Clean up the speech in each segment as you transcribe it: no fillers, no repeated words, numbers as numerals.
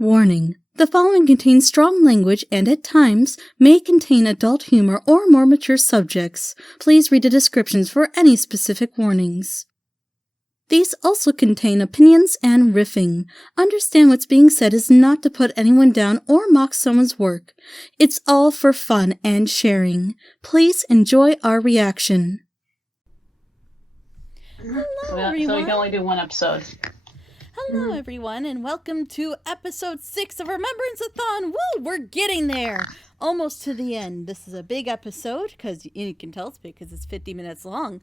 Warning. The following contains strong language and, at times, may contain adult humor or more mature subjects. Please read the descriptions for any specific warnings. These also contain opinions and riffing. Understand what's being said is not to put anyone down or mock someone's work. It's all for fun and sharing. Please enjoy our reaction. Hello, everyone. So we can only do one episode. Hello, everyone, and welcome to episode 6 of Remembranceathon. Woo! We're getting there! Almost to the end. This is a big episode, because you can tell it's big because it's 50 minutes long.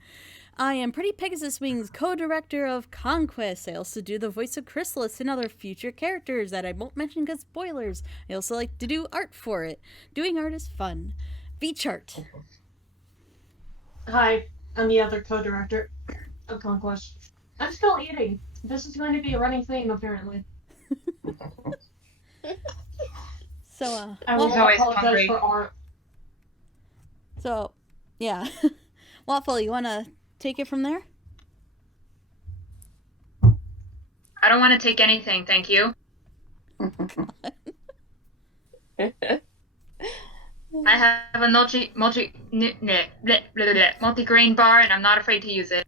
I am Pretty Pegasus Wings, co-director of Conquest. I also do the voice of Chrysalis and other future characters that I won't mention because spoilers. I also like to do art for it. Doing art is fun. V-Chart. Hi, I'm the other co-director of Conquest. I'm still eating. This is going to be a running theme, apparently. So, I will apologize for art. So, yeah. Waffle, you want to take it from there? I don't want to take anything, thank you. I have a multi-grain bar, and I'm not afraid to use it.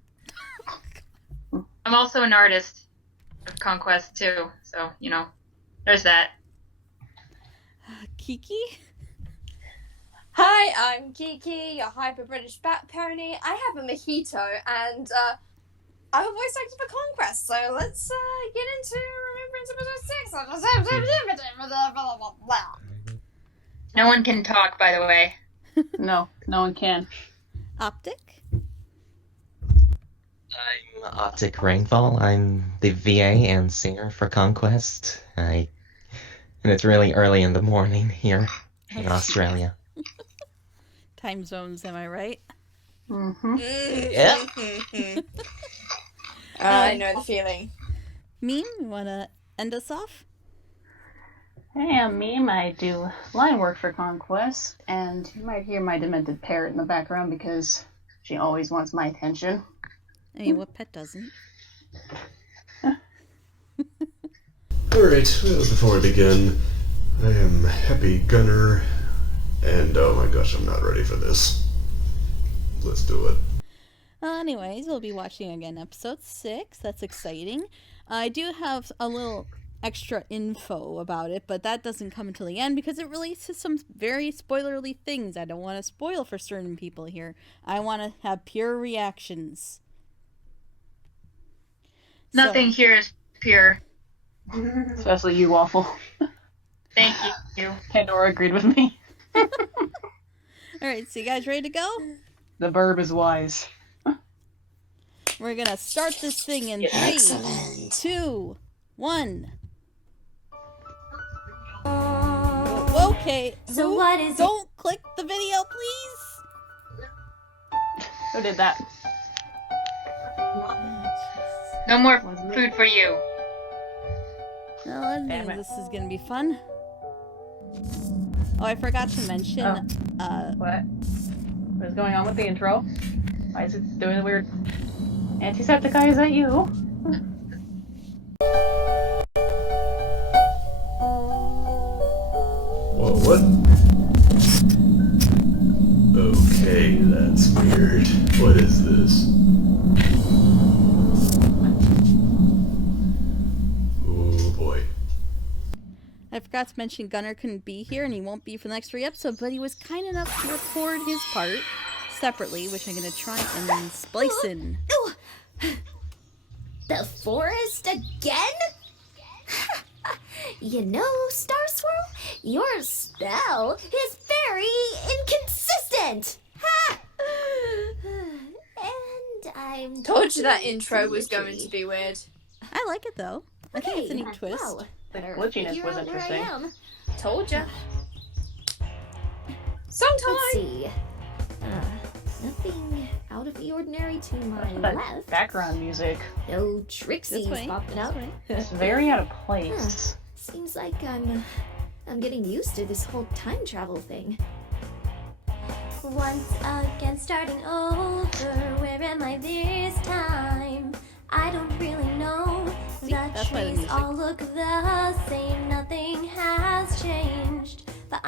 I'm also an artist of Conquest, too, so, you know, there's that. Kiki? Hi, I'm Kiki, your hyper-British bat pony. I have a mojito, and I'm a voice actor for Conquest, so let's get into Remembrance episode 6. No one can talk, by the way. No one can. Optic? I'm Optic Rainfall. I'm the VA and singer for Conquest. And it's really early in the morning here in Australia. Time zones, am I right? Mm-hmm. Yeah. I know the feeling. Meme, you want to end us off? Hey, I'm Meme. I do line work for Conquest, and you might hear my demented parrot in the background because she always wants my attention. I mean, what pet doesn't? Alright, well, before we begin, I am Happy Gunner, and oh my gosh, I'm not ready for this. Let's do it. Anyways, we'll be watching again episode 6. That's exciting. I do have a little extra info about it, but that doesn't come until the end because it relates to some very spoilerly things. I don't want to spoil for certain people here. I want to have pure reactions. Nothing here is pure. Especially you, Waffle. Thank you. Pandora agreed with me. Alright, so you guys ready to go? The verb is wise. We're gonna start this thing in 3, 2, 1. Okay. So what is Don't click the video, please. Who did that? No more food for you. No, I think this is gonna be fun. Oh, I forgot to mention. What? What is going on with the intro? Why is it doing the weird antiseptic eye? Is that you? Whoa, what? Okay, that's weird. What is this? Oh boy. I forgot to mention Gunnar couldn't be here, and he won't be for the next 3 episodes, but he was kind enough to record his part separately, which I'm going to try and then splice in. the forest again? You know, Star Swirl, your spell is very inconsistent. And I'm Told you that intro was going to be weird. I like it, though. I think it's a neat twist. Well, The better glitchiness figure was out where I interesting. am. Told ya. Let's Sometime. see. Nothing out of the ordinary to my That left. background music. No Trixie's This way, popping this out. way. It's very out of place. Seems like I'm getting used to this whole time travel thing. Once again starting over, where am I this time? I don't really know. See, that's why the music. all look the same, nothing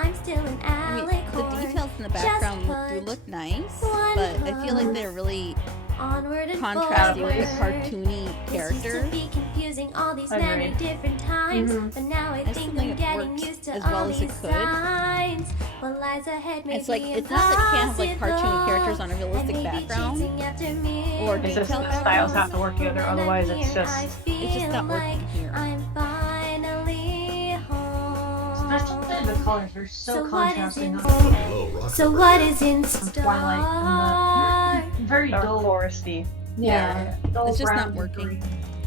I'm still an I mean, the alicorn. details in the background do look nice, but I feel like they're really Onward and contrasting with the forward. cartoony This used character. to be confusing all these many Agreed. different times, but now I just think don't think I'm it getting works used to as all well as it these could. signs. What lies ahead may It's like, be it's not that you can't have like cartoony characters on a impossible. realistic I may be background chasing after me. or It's just detail the styles have to work together, otherwise it's just... It's just not working here. I'm finally home. Especially the colors are so what is contrasting. in Hello, Rocket. So what is in store? Twilight and very Dark dull. foresty. Yeah, dull It's just brown not and working. green.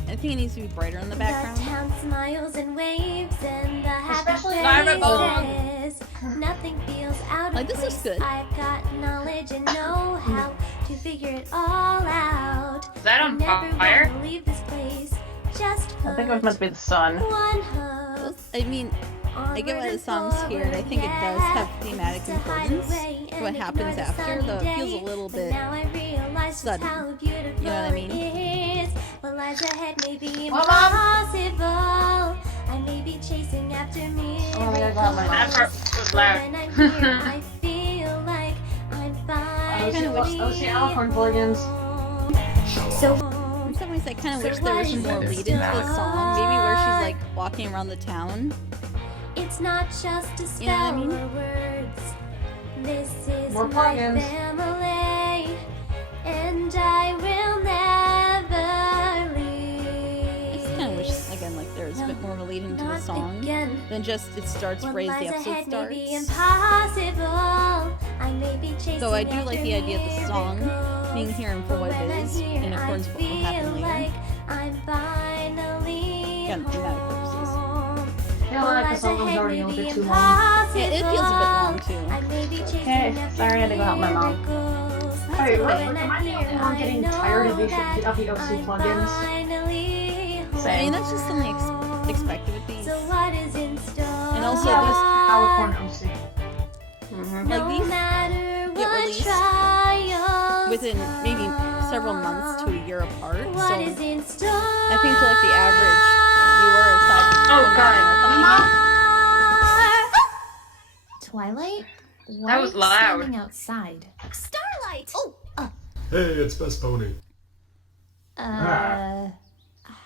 I think it needs to be brighter in the background. The town smiles and waves and the happy Especially faces. Nothing feels out of Like, this place. is good. I've got knowledge and know-how to figure it all out. Is that on I never fire? wanna leave this place. Just I think it was meant to be the sun. one hug. I mean, I get why the song's here, and I think it does have thematic importance to what happens after, though it feels a little bit sudden. You know what I mean? What lies ahead may be Well, Mom. impossible. I may be chasing after me. Oh, I got my That part was loud. When I'm here, I feel like I'm I was finally the Alicorn plugins. So In some ways, I kind of So wish there was what more is lead into the this song, maybe where she's like walking around the town. it's not just a spell You know what I mean? or words. This is More my plugins. family, and I will never I just leave. kind of wish, again, like there was a bit more of a lead into the Not song again. than just it starts, What phrase, the lies episode ahead may be starts. impossible. I may be chasing Though I do after like the idea of the song miracles, being here and for but what when it I'm is, here, in accordance with what will happen I feel later. like I'm finally Again, thematic purposes. home. I feel like the song was already a little bit too long. Yeah, it feels a bit long too. I may be chasing Hey, after sorry, I had to go help my mom. miracles, Hey, but wait, when am I I'm the only here, one getting I tired of know the that OC I'm plugins? finally home. I mean, that's just something expected with these. So what is in store? And also Yeah, this, Alicorn OC. Mm-hmm. like No these matter get what released trials within maybe come, several months to a year apart. So what is in store? I think to like the average viewer, aside from Oh, Conan God. or something, Twilight? Why That was are you loud. standing outside? Starlight. Oh, Hey, it's Best Pony. Uh,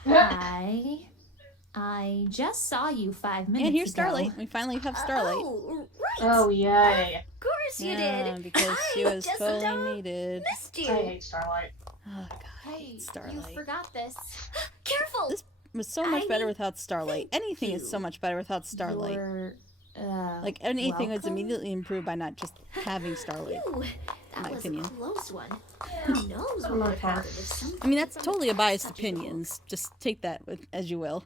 hi. I just saw you 5 minutes yeah, here's ago. Starlight. We finally have Starlight. Oh, right. Oh, yay. Of course you Yeah, did. because she I was just totally needed. missed you. I hate Starlight. Oh god, I Hey, hate you Starlight. forgot this. Careful. This was so much I better mean, without Starlight. Anything is so much better without Starlight. You're, Like anything was welcome? immediately improved by not just having Starlight. Ooh, that my was opinion. a close one. Who knows what would have happened if something I mean, that's from totally a the biased past had opinions. Just take that with as you will.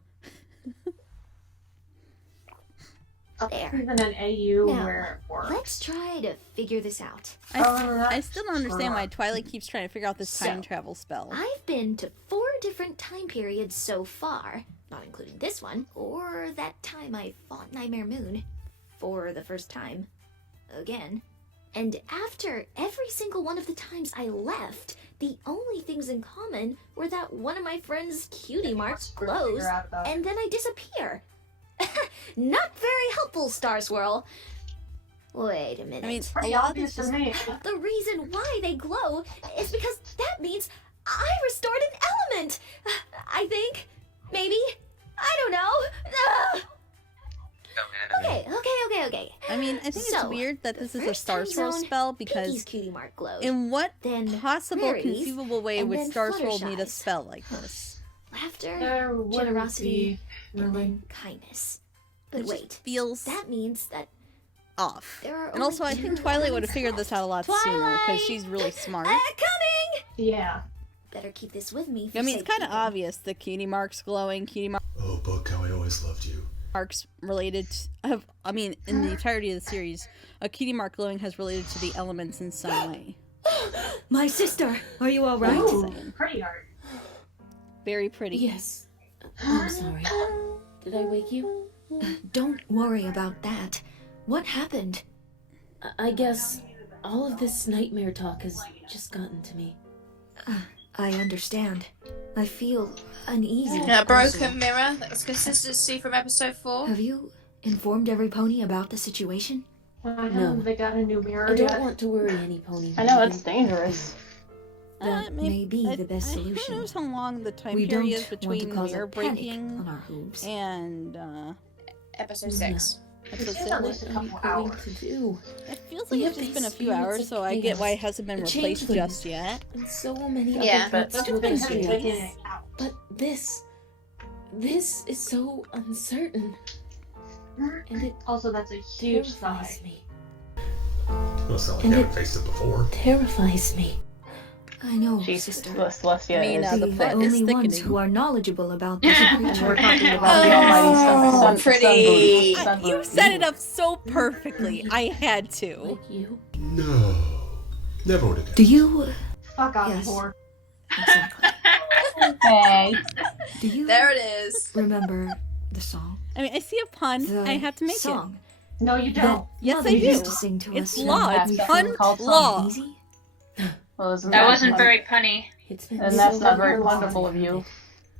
There. Even an AU Now, where it works. Let's try to figure this out. I still don't understand why Twilight keeps trying to figure out this time So, travel spell. I've been to 4 different time periods so far, not including this one, or that time I fought Nightmare Moon for the first time. Again. And after every single one of the times I left, the only things in common were that one of my friends' cutie marks glows, Figure out the- and then I disappear. Not very helpful, Star Swirl. Wait a minute. I mean, a Pretty lot of obvious this to just me. The reason why they glow is because that means I restored an element. I think. Maybe. I don't know. Okay. I mean, I think it's So, weird that the this is a first Star time Swirl zone, spell Pinky's because cutie mark glowed. in what Then possible Mary's, conceivable way and would then Star Swirl need a Fluttershy's. spell like this? Laughter, There wouldn't generosity, be and really. then kindness. But It just wait, feels that means that off. there are And also, I only think two Twilight would have elements figured this left. out a lot sooner because Twilight! she's really smart. Coming! Yeah. Better keep this with me. For I mean, it's kind of safekeeping. obvious the cutie marks glowing, cutie Oh, Book, how I always loved you. marks related to, I mean, in the entirety of the series, a cutie mark glowing has related to the elements in some way. My sister, are you all right? Ooh, pretty art. Very pretty. Yes. I'm sorry. Did I wake you? Don't worry about that. What happened? I guess all of this nightmare talk has just gotten to me. I understand. I feel uneasy. A also. broken mirror. That's consistency from episode 4. Have you informed every pony about the situation? No. They got a new mirror I don't yet. want to worry any pony. I know it's dangerous. That may be the best Who solution. knows how long the time We period don't is want to between cause mirror a panic breaking on our hooves. and Episode 6. episode It's 6? at least a What are you couple going hours. to do? It feels We like have it's just been a these few hours, units so of I get why it chaos hasn't been and replaced changelings. just yet. And so many Yeah. other parts But to it's been investigate. taking it out. But this is so uncertain. And it Also, that's a huge sigh. terrifies me. Well, it's not like And I haven't it- faced it before. Terrifies me. I know, She's sister. Celestia Mina, is. the The plot is only ones thickening. who are knowledgeable about this And we're creature. talking about the almighty sun, pretty. You set it up so perfectly. I had to. Like you. No. Never would have Do you... Fuck off, Yes. whore. Exactly. Hey. Do you There it is. remember the song? I mean, I see a pun. The I have to make song No, you that don't. Yes, Mother I do. used to sing to It's us law. when It's we pun felt called law. easy. Well, isn't That wasn't fun? very punny. It's been And that's so not very long. wonderful of you.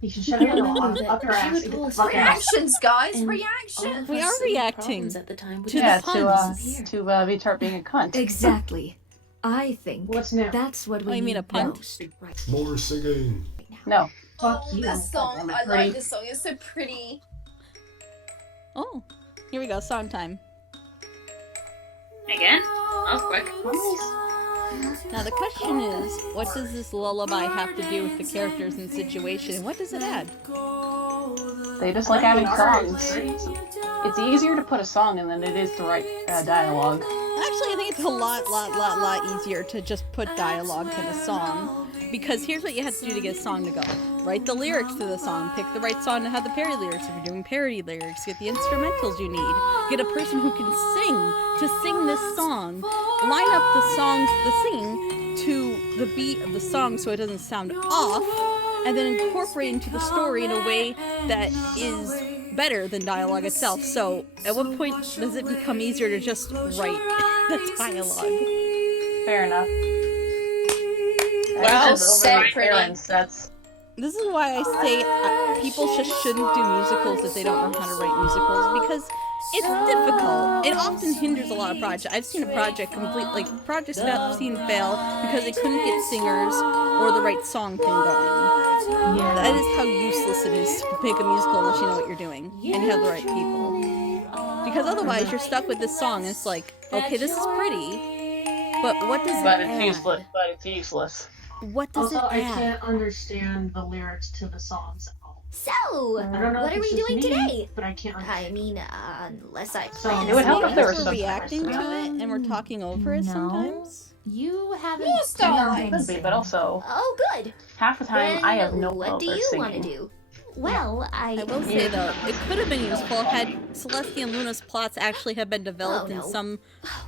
You should shut it I remember off. that Up your she ass. would Get pull the us fuck out. out. Reactions, guys. And Reactions. all of We our are silly reacting problems at the time would to the Yeah, puns. to be start being a cunt. Exactly. I think What's new? that's what we Oh, you mean a need punt? most right More singing. No. Fuck you. This song, Damn it, I pretty. like this song. It's so pretty. Oh, here we go. Song time. Again? That was quick. Now the question is, what does this lullaby have to do with the characters and situation? And what does it add? They just like adding songs. It's easier to put a song in than it is to write dialogue. Actually, I think it's a lot easier to just put dialogue in a song. Because here's what you have to do to get a song to go. Write the lyrics to the song. Pick the right song to have the parody lyrics. If you're doing parody lyrics, get the instrumentals you need. Get a person who can sing to sing this song. Line up the songs, the singing, to the beat of the song so it doesn't sound off. And then incorporate into the story in a way that is better than dialogue itself. So, at what point does it become easier to just write the dialogue? Fair enough. Well That's said, over my pretty. parents. That's This is why I say people just shouldn't do musicals if they don't know how to write musicals, because it's difficult. It often hinders a lot of projects. I've seen a project projects that I've seen fail because they couldn't get singers or the right song thing going. Yeah. That is how useless it is to make a musical unless you know what you're doing and have the right people. Because otherwise you're stuck with this song and it's like, okay, this is pretty, but what does but it it's add? useless. But it's useless. What does Also, it I add? can't understand the lyrics to the songs at all. So, I don't know what if are we it's just doing me, today? But I can't I understand. mean, unless I So, plan it would help something. if there We're was subtitles. reacting to it and we're talking over it No. sometimes. You haven't Yeah, Starlight. been Could be, but also Oh, good. half the time Then I have no what do clue you they're want to singing. do? Well, I will say though, it could have been useful had Celestia and Luna's plots actually have been developed Oh, in no. some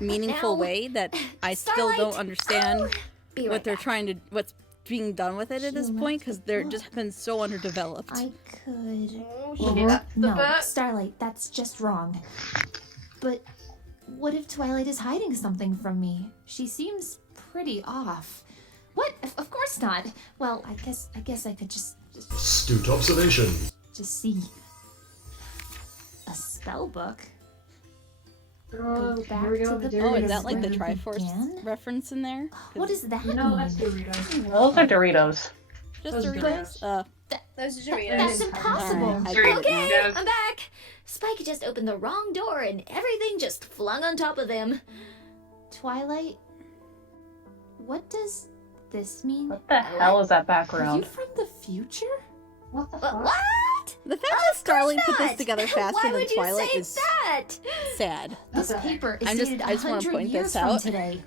meaningful now- way that I still Starlight, don't understand Be what right they're back. trying to, what's being done with it at this You point, left because the they're book. just been so underdeveloped. I could. Oh, she left the No, book. Starlight, that's just wrong. But what if Twilight is hiding something from me? She seems pretty off. What? Of course not. Well, I guess I could just Astute observation. see a spell book. Oh, Go back here we go. to The the Oh, Doritos. is that like the Where we Triforce began? reference in there? What does that No, mean? that's Doritos. Those are Doritos. Just Those Doritos? Those are That's Doritos. impossible. Alright, I Sorry. get it Okay, now. I'm back. Spike just opened the wrong door and everything just flung on top of him. Twilight, what does this mean? What the hell is that Are you background? from the future? What the What? fuck? What? The fact that Starlight put this Not. together faster Why than would you Twilight say is that? sad. This Okay. paper is I just dated wanna 100 point years this from out. today.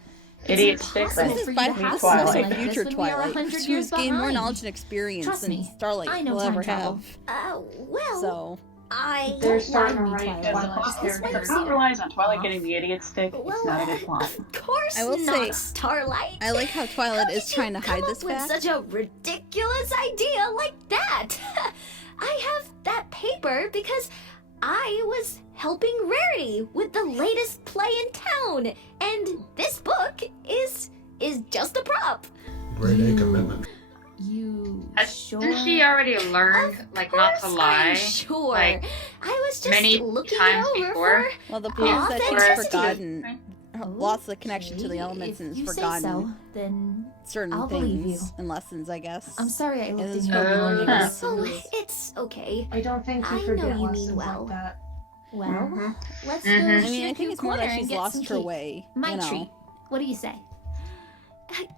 Idiot It's stick impossible This thing. is for by you to far have Twilight. something the like future this when we are Twilight. 100 She years was gained more behind. knowledge and experience Trust than me, Starlight I know will time ever travel. have. Well, So, I... They're Don't starting to lie to me, write Twilight. Twilight Is this what If I've it seen? relies on Twilight getting the idiot stick, it's not a good plot. Of course I will not, say, Starlight. I like how Twilight How is did you trying to hide come this up with fact. such a ridiculous idea like that? I have that paper because I was helping Rarity with the latest play in town, and this book is just a prop. Grade A commitment. You sure? Hasn't she already learned, like, not to lie? I'm sure. Like, I was just many looking times it over before? for Well, the point is that she's authenticity. forgotten, lost the connection to the elements, If and has you say forgotten so, then certain I'll believe things you. and lessons, I guess. I'm sorry I And looked this in is your probably learning eyes. Oh, lessons. it's okay. I don't think you I forget know you lessons mean well. like that. Well, let's go Mhm. I mean, I shoot think through it's more that corner and she's get lost some her cake. way. My you know? treat. What do you say?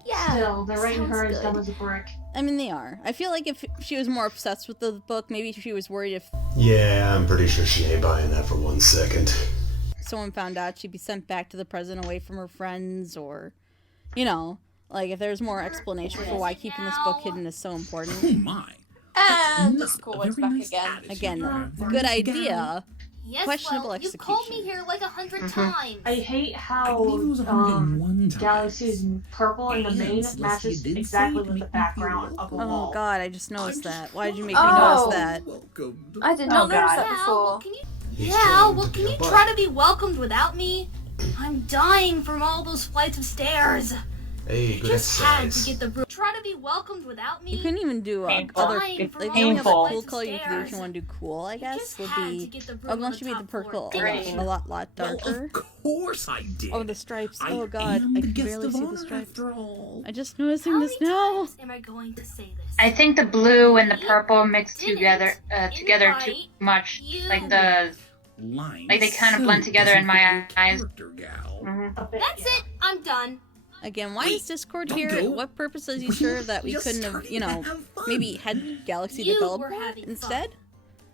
Yeah. Still, they're writing sounds her as dumb good. as a brick. I mean, they are. I feel like if she was more obsessed with the book, maybe she was worried if Yeah, I'm pretty sure she ain't buying that for 1 second. someone found out she'd be sent back to the prison away from her friends, or, you know, like if there's more explanation for why keeping this book hidden is so important. Oh my. And Not the school a was very back nice again. attitude Again, you have there, good Miss idea. Yes, Questionable well, you've called me execution. here like 100 times. I hate I how believe it was 101 times. Galaxy's purple in the main And Celestia matches did say exactly to with the make me feel background of the welcome. Oh wall. god, I just noticed I'm that. just Why did you make Oh. me notice that? Welcome. I did Oh, not notice God. that Yeah, before. well, can you... He's Yeah, trying well, to can be a you butt. try to be welcomed without me? I'm dying from all those flights of stairs. Hey, good Just had to exercise. get the room. Try to be welcomed without me. You couldn't even do Painful. other. Dying Like, from the all only those other Painful. cool flights of color you could do if you stairs. want to do cool, I You guess, just would had to be. get the room Oh, on don't the you be the top floor. purple Green. a lot Well, darker? of course I did. Oh, the stripes. I Oh god, am I the can guest barely of see honor the stripes. after all. I just noticing How this many now. times am I going to say this? I think the blue and the Me purple mixed didn't together too invite much. you. Like they kind of blend together in my eyes. A bit, That's yeah. it. I'm done. Again, why Wait, is Discord don't here? go. What purpose does he We're serve that we just couldn't have, starting you to know, have fun. maybe had Galaxy You develop were more having fun. instead?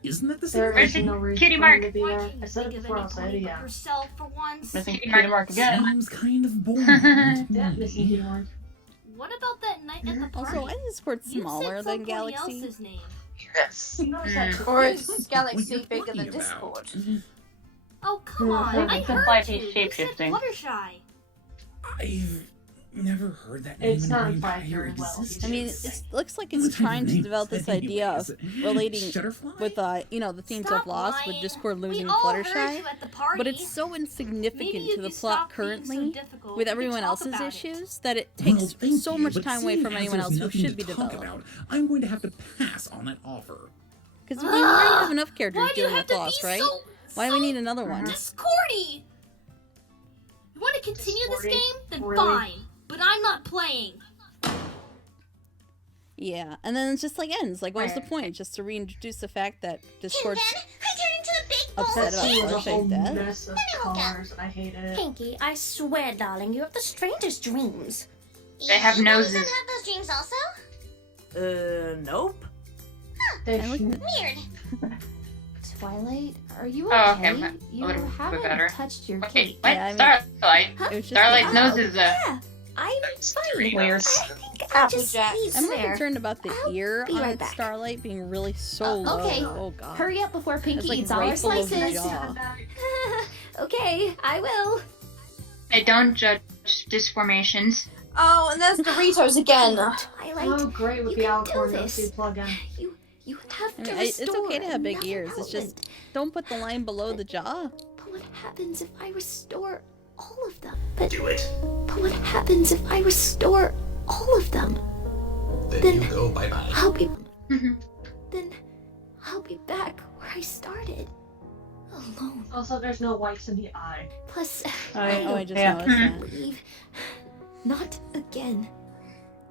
Isn't that the There same? is no reason Kitty for Mark. me to be Why there. can't I you said think it of before, I'll say it anybody but again. yourself for once? Missing Kitty Peter Mark again. Seems kind of boring. Yeah, missing Peter Mark. What about that night at the party? Also, why is Discord You smaller said than somebody Galaxy? else's name. Yes. You notice that too. Or What is you're Galaxy bigger talking than about. Discord? Oh, come on. I It's heard implied you. he's You said shapeshifting. Fluttershy. I've never heard that name It's in not my implied entire very well. existence. I mean, it looks like What it's type of trying to name develop is this that idea of anyways? relating Shutterfly? with, you know, the themes Stop of Lost, with lying. Discord We losing all heard Fluttershy. you at the party. But it's so Maybe insignificant you to the could plot stop being so currently, difficult. with We could everyone talk else's about it. issues, that it Well, takes thank so you, much but time away seeing from as anyone there's else who nothing should to be talk developed. about, I'm going to have to pass on that offer. Because we already have enough characters Why do you dealing have with to Lost, be right? so Why do we need another one? Discordy? You want to continue this Discordy? game? Then Really? fine. But I'm not playing. Yeah, and then it's just like ends. Like, what's the point? Just to reintroduce the fact that Discord's I turn into a big upset That scene was a about whole Fluttershy's death. mess of colors, and I hated it. Pinky, I swear, darling, you have the strangest dreams. They have noses. You have those dreams also? Nope. They I looked should- at- Weird. Twilight, are you Oh, okay? okay, You a little bit haven't better. touched your Wait, cake. what? Yeah, I mean- Starlight. It was just Starlight's like- nose is Yeah, I'm fine. Weird. I think I just Applejack. need I'm more there. concerned about the I'll ear be on right its back. Starlight being really so low. okay. Oh god. Hurry up before Pinky It's like eats all our right below the slices. jaw. Okay, I will. I don't judge disformations. Oh, and there's Doritos again. Twilight, Oh, great with you the can do Alicorn this. OC plug-in. You have I to mean, it's restore okay to have big another ears. It's just element. don't put the line below the jaw. But what happens if I restore all of them? But Do it. what happens if I restore all of them? Then you go bye-bye. I'll be then I'll be back where I started. Alone. Also, there's no whites in the eye. Plus, Oh, I just Yeah. noticed that. leave. Not again.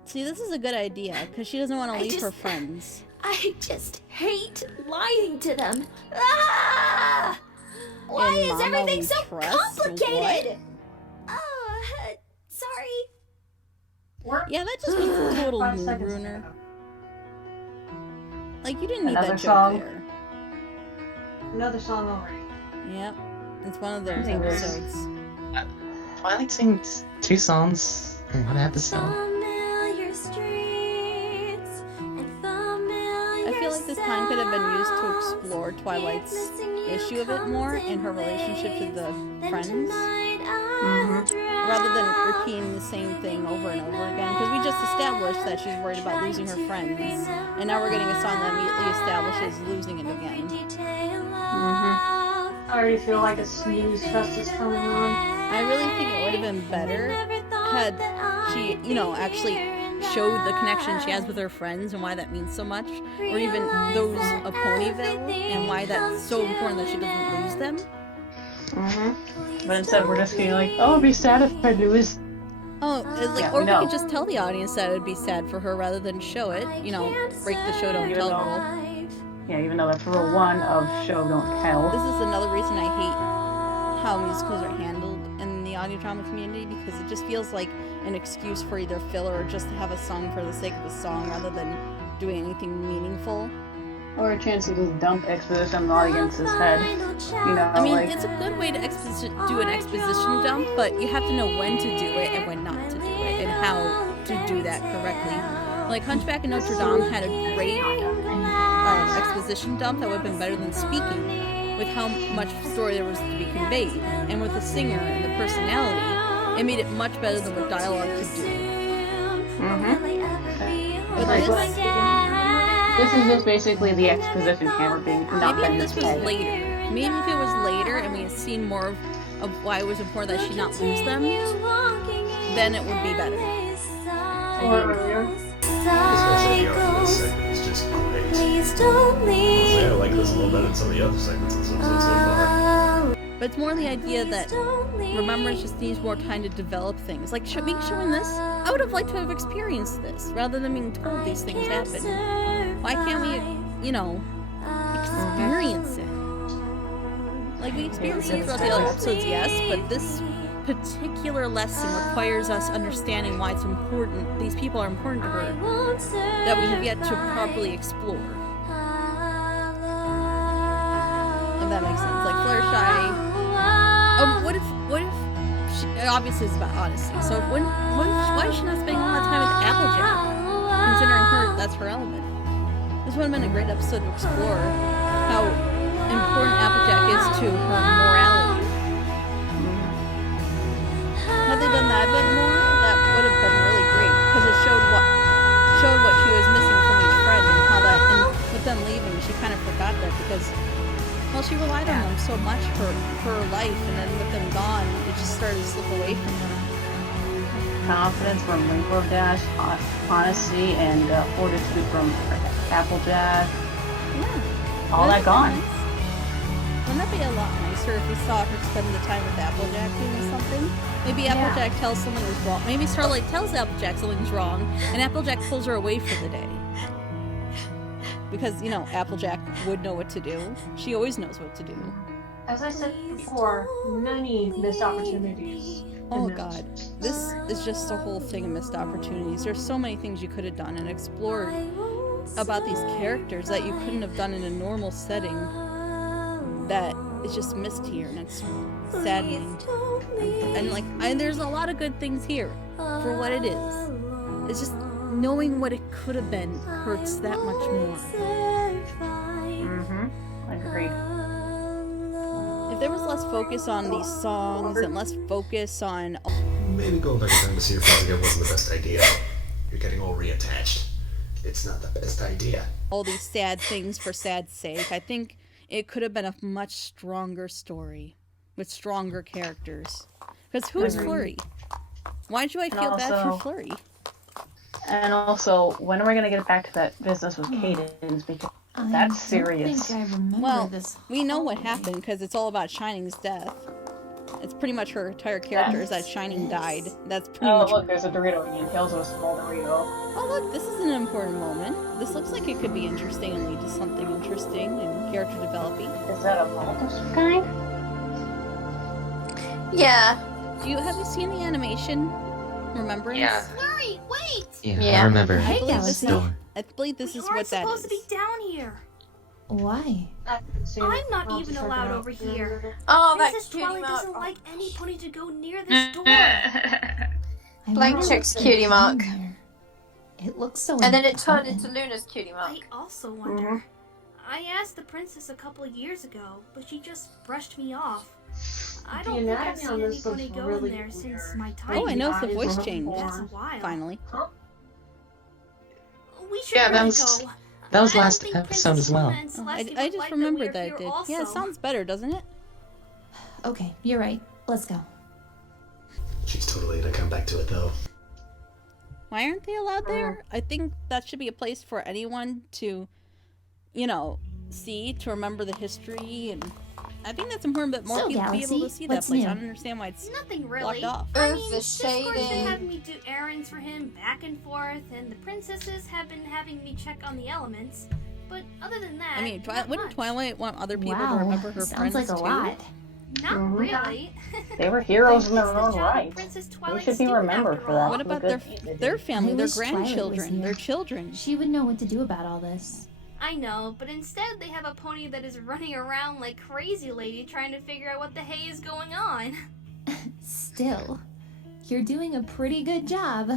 See, this is a good idea because she doesn't want to I leave just- her friends. I just hate lying to them. Ah! Why And is Mama everything so Trust? complicated? Oh, sorry. Yeah, that just means a total 5 mood seconds ruiner. ago. Like you didn't need Another that song. joke there. Another song already. Yep, it's one of those Fingers. episodes. Twilight sings 2 songs in one episode. Familiar streets and familiar I feel like this time could have been used to explore sounds. Twilight's If missing you issue a bit more comes in her in relationship to waves, the then friends, tonight I'll rather than drown. repeating the same thing over and over again. Because we just established that she's worried about losing her friends, and now we're getting a song that immediately establishes losing it again. I already feel like a snooze fest is coming on. I really think it would have been better had she, you know, actually show the connection she has with her friends and why that means so much, or even those of Ponyville and why that's so important that she doesn't lose them. But instead we're just getting like, oh, it'd be sad if I lose. Oh, like, Yeah, or we no. could just tell the audience that it would be sad for her rather than show it. You know, break the show don't tell rule. Yeah, even though that's rule 1 of show don't tell. This is another reason I hate how musicals are handled in the audio drama community, because it just feels like an excuse for either filler or just to have a song for the sake of a song rather than doing anything meaningful. Or a chance to just dump exposition on the audience's head. You know, I mean, like, it's a good way to do an exposition dump, but you have to know when to do it and when not to do it, and how to do that correctly. Like Hunchback of Notre Dame had a great exposition dump that would have been better than speaking, with how much story there was to be conveyed, and with the singer and the personality, it made it much better than what dialogue could do. But this is just basically the exposition camera being knocked maybe on if his this was head. later, maybe if it was later and we had seen more of why it was important that she not lose them, then it would be better. Or earlier. This idea for this segment is just great. Honestly, I like this a little better than some of the other segments in this episode so far. But it's more the idea that Remembrance just needs more time to develop things. Like, me showing this, I would have liked to have experienced this, rather than being told these things happen. Why can't we, you know, experience it? Like, we experienced it throughout the other episodes, yes, but this particular lesson requires us understanding why it's important, these people are important to her, that we have yet to properly explore. If that makes sense. Like, Fluttershy. What if she, obviously it's about honesty, so why is she not spending all that time with Applejack? Considering that's her element. This would have been a great episode to explore how important Applejack is to her morality. Had they done that a bit more, that would have been really great, because it showed what she was missing from each friend, and how that, and with them leaving, she kind of forgot that, because, well, she relied on them so much for her life, and then with them gone, it just started to slip away from her. Confidence from Rainbow Dash, honesty, and fortitude from Applejack. Yeah. All that gone. Nice? Wouldn't that be a lot nicer if we saw her spend the time with Applejack doing something? Maybe Applejack tells something was wrong. Maybe Starlight tells Applejack something's wrong, and Applejack pulls her away for the day. Because, you know, Applejack would know what to do. She always knows what to do. As I said before, many missed opportunities. Oh god. This is just a whole thing of missed opportunities. There's so many things you could have done and explored about these characters that you couldn't have done in a normal setting that is just missed here, and it's saddening. And there's a lot of good things here for what it is. It's just knowing what it could have been hurts that much more. Agreed. If there was less focus on these songs and less focus on... Maybe going back in time to see your friends again wasn't the best idea. You're getting all reattached. It's not the best idea. all these sad things for sad's sake, I think it could have been a much stronger story with stronger characters. Because who is Flurry? Why do I feel bad for Flurry? And also, when are we going to get back to that business with Cadence? Because that's serious. Well, we know what happened because it's all about Shining's death. It's pretty much her entire character is that Shining died. That's pretty much... Oh, look, there's a Dorito again. Tails of a small Dorito. Oh, look, this is an important moment. This looks like it could be interesting and lead to something interesting and character developing. Is that a vault of some kind? Yeah. Have you seen the animation? Remembrance? Yeah. Flurry, wait! Yeah, I remember. I believe this is You aren't what that supposed is. to be down here. Why? I'm not even allowed over here. Oh, that Princess cutie Twilight mark. doesn't like anybody to go near this door. Blank check's cutie mark. It looks so And then it turned important. into Luna's cutie mark. I also wonder. I asked the princess a couple of years ago, but she just brushed me off. I don't think I've seen anybody go in there since my time. Oh, I know the voice changed. That's a while. Finally. We should Yeah, really that go. was last episode as well. Oh, I just remembered that it did. Yeah, it sounds better, doesn't it? Okay, you're right. Let's go. She's totally gonna come back to it though. Why aren't they allowed there? I think that should be a place for anyone to, you know, see, to remember the history, and I think that's important that more So, people be able to Galaxy, see that what's place. new? I don't understand why it's Nothing really. blocked off. I Earth mean, is Discord's been shading. having me do errands for him back and forth, and the princesses have been having me check on the elements. But other than that, I mean, not wouldn't much. Twilight want other people Wow, to remember her sounds friends like a too? lot. Not really. They were heroes in It's their the own job of right. Princess They Twilight's should be steward, remembered after for that. all. What The about good deeds they their did. family, I their wish Twilight was grandchildren, here. their children? She would know what to do about all this. I know, but instead they have a pony that is running around like crazy lady trying to figure out what the hay is going on. Still, you're doing a pretty good job.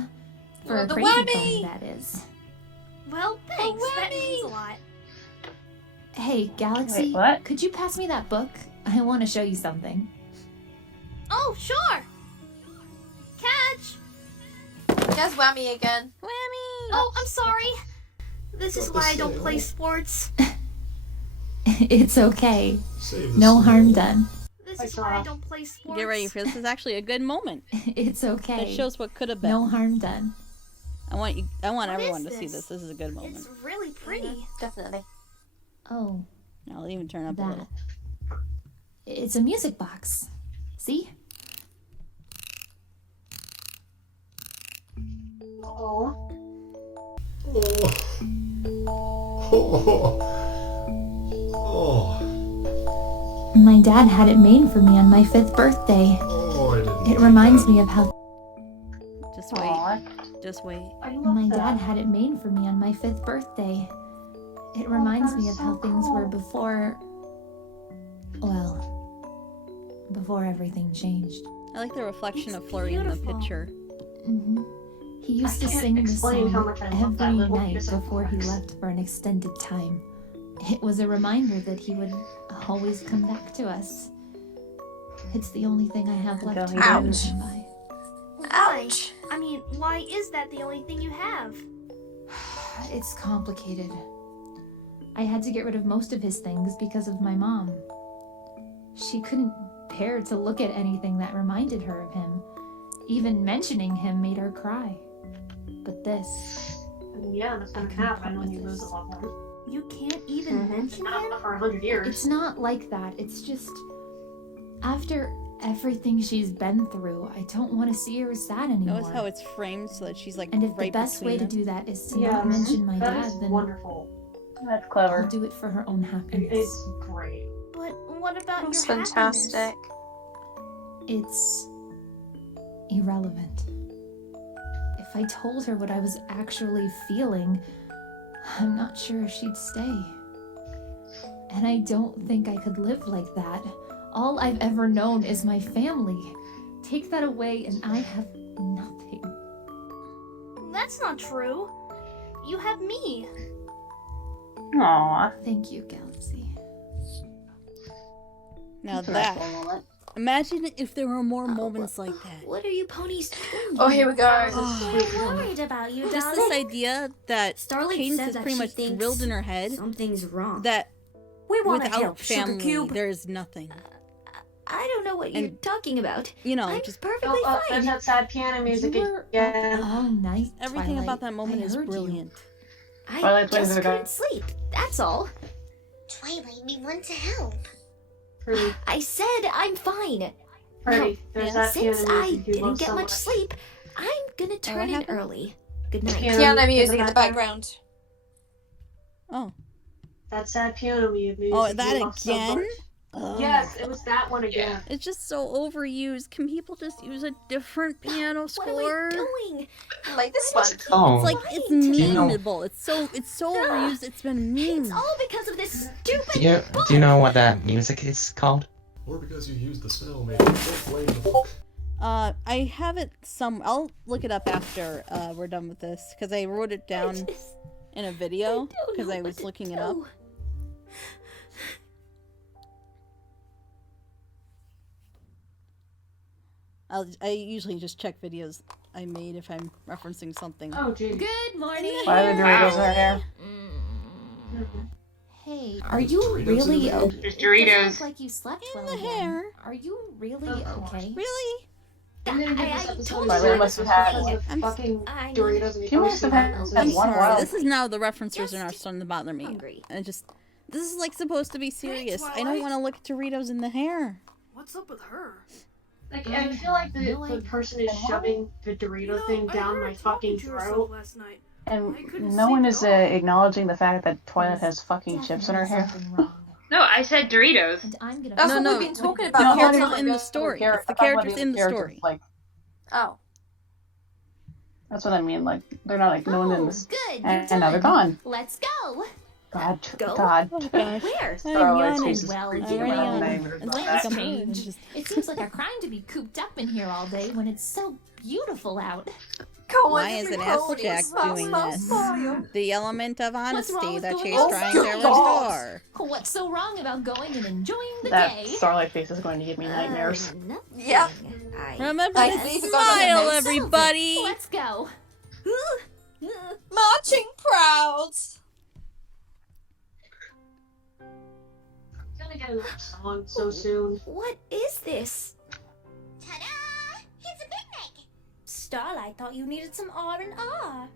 For a The crazy whammy! pony, that is. Well, thanks. That means a lot. Hey, Galaxy, Wait, what? could you pass me that book? I want to show you something. Oh, sure. Catch. There's Whammy again. Whammy! Oh, I'm sorry. This is Got why the I don't sale. play sports. It's okay. Save the No sale. harm done. This I is why I saw. don't play sports. Get ready for this. Is actually a good moment. It's okay. It shows what could have been. No harm done. I want What everyone is to see this? this. This is a good moment. It's really pretty. Definitely. Oh, I'll even turn up a that. little. It's a music box. See? Oh. Oh. Oh. Oh. My dad had it made for me on my 5th birthday. Oh, I didn't. It reminds me of how Just wait. Aw. Just wait. I love my that. dad had it made for me on my 5th birthday. It reminds me of how things were before. Well, before everything changed. I like the reflection It's of Flurry in the beautiful. picture. hmm He used to I can't sing this explain how song much I love that every little night music before he box. left for an extended time. It was a reminder that he would always come back to us. It's the only thing I have left to Until he remember didn't. him by. Ouch. I mean, why is that the only thing you have? It's complicated. I had to get rid of most of his things because of my mom. She couldn't bear to look at anything that reminded her of him. Even mentioning him made her cry. But this, And yeah, that's gonna I couldn't happen cope when with you lose a this. loved one. You can't even mention him? Not for 100 years. it's not like that. It's just, after everything she's been through, I don't want to see her sad anymore. Notice how it's framed so that she's like And if right the best way to between do that is to Yes, not mention my that dad, is then wonderful. That's I'll clever. do it for her own happiness. It's great. But what about That's your fantastic. It's irrelevant. If I told her what I was actually feeling, I'm not sure if she'd stay. And I don't think I could live like that. All I've ever known is my family. Take that away and I have nothing. happiness? That's not true. You have me. Aww. Thank you, Galaxy. Now That's a that. nice little moment. Imagine if there were more moments like that. What are you ponies doing? Oh, here we go. I'm worried about you, Just this idea that Starlight Cadence said is that pretty she much thinks drilled in her head something's wrong. that We want to without help, Sugar family, Cube. there's nothing. I don't know what you're And- talking about. You know, I'm just perfectly Oh, fine. and that sad piano music You were again. up all night, everything Twilight. about that moment I is heard you. brilliant. I Twilight's just wings are couldn't gone. sleep. That's all. Twilight, we want to help. Pretty, I said I'm fine. pretty. There's that Since piano I music you didn't love get so much sleep, I'm gonna turn in happened? early. Good night. Piano music in the background. Oh, That sad piano music. oh, you that love so again? much. Ugh. Yes, it was that one again. It's just so overused. Can people just use a different piano What score? are we doing? Like this one. Oh, It's like it's you know- memeable. It's so overused. It's been It's memed. all because of this stupid do you know what that music is called? Or because you used the spell, maybe. Don't blame the book. I have it some. I'll look it up after we're done with this because I wrote it down in a video because I was looking it up. I usually just check videos I made if I'm referencing something. Oh, geez. Good morning. Why are the Doritos in her hair? Hey, are you Doritos really in the okay? There's It doesn't Doritos. look like you slept In well the again. hair. Are you really Of course. okay? Really? I'm gonna give this I episode told Twilight you must this have was had- coming. fucking I Doritos and She must have had I'm one sorry. wild. This is now the references are now Just starting to bother me. hungry. And this is like supposed to be serious. I don't Twilight. want to look at Doritos in the hair. What's up with her? Like, I feel like the person is shoving the Dorito thing down my fucking throat. Last night. And I couldn't no sleep one at is all. acknowledging the fact that Twilight has fucking chips in her hair. Something wrong. No, I said Doritos. And I'm gonna. That's No, what no. we've been talking The about. No, the whole characters time. in the story. It's the I'm talking about characters in the characters, story. Like, Oh. that's what I mean. Like, they're not like no one's in Oh, this. good. And you're now they're done. gone. Let's go. God, Go? God. Oh gosh. Where? I'm Throw its yawning. faces. Well, I'm you already know, yawning. It's It's like not I'm strange. just It seems like a crime to be cooped up in here all day when it's so beautiful out. Go Why on, is you an ponies. Applejack I'm doing so this? spoiled. The element of wrong honesty with that going she's on? trying to God. restore. What's so wrong about going and enjoying the That day? Starlight face is going to give me nightmares. Nothing. Yep. Remember I to didn't even go down smile, there. everybody! Let's go. Marching proud. I'm gonna get another song so soon. What is this? Ta-da! It's a picnic! Starlight thought you needed some R&R.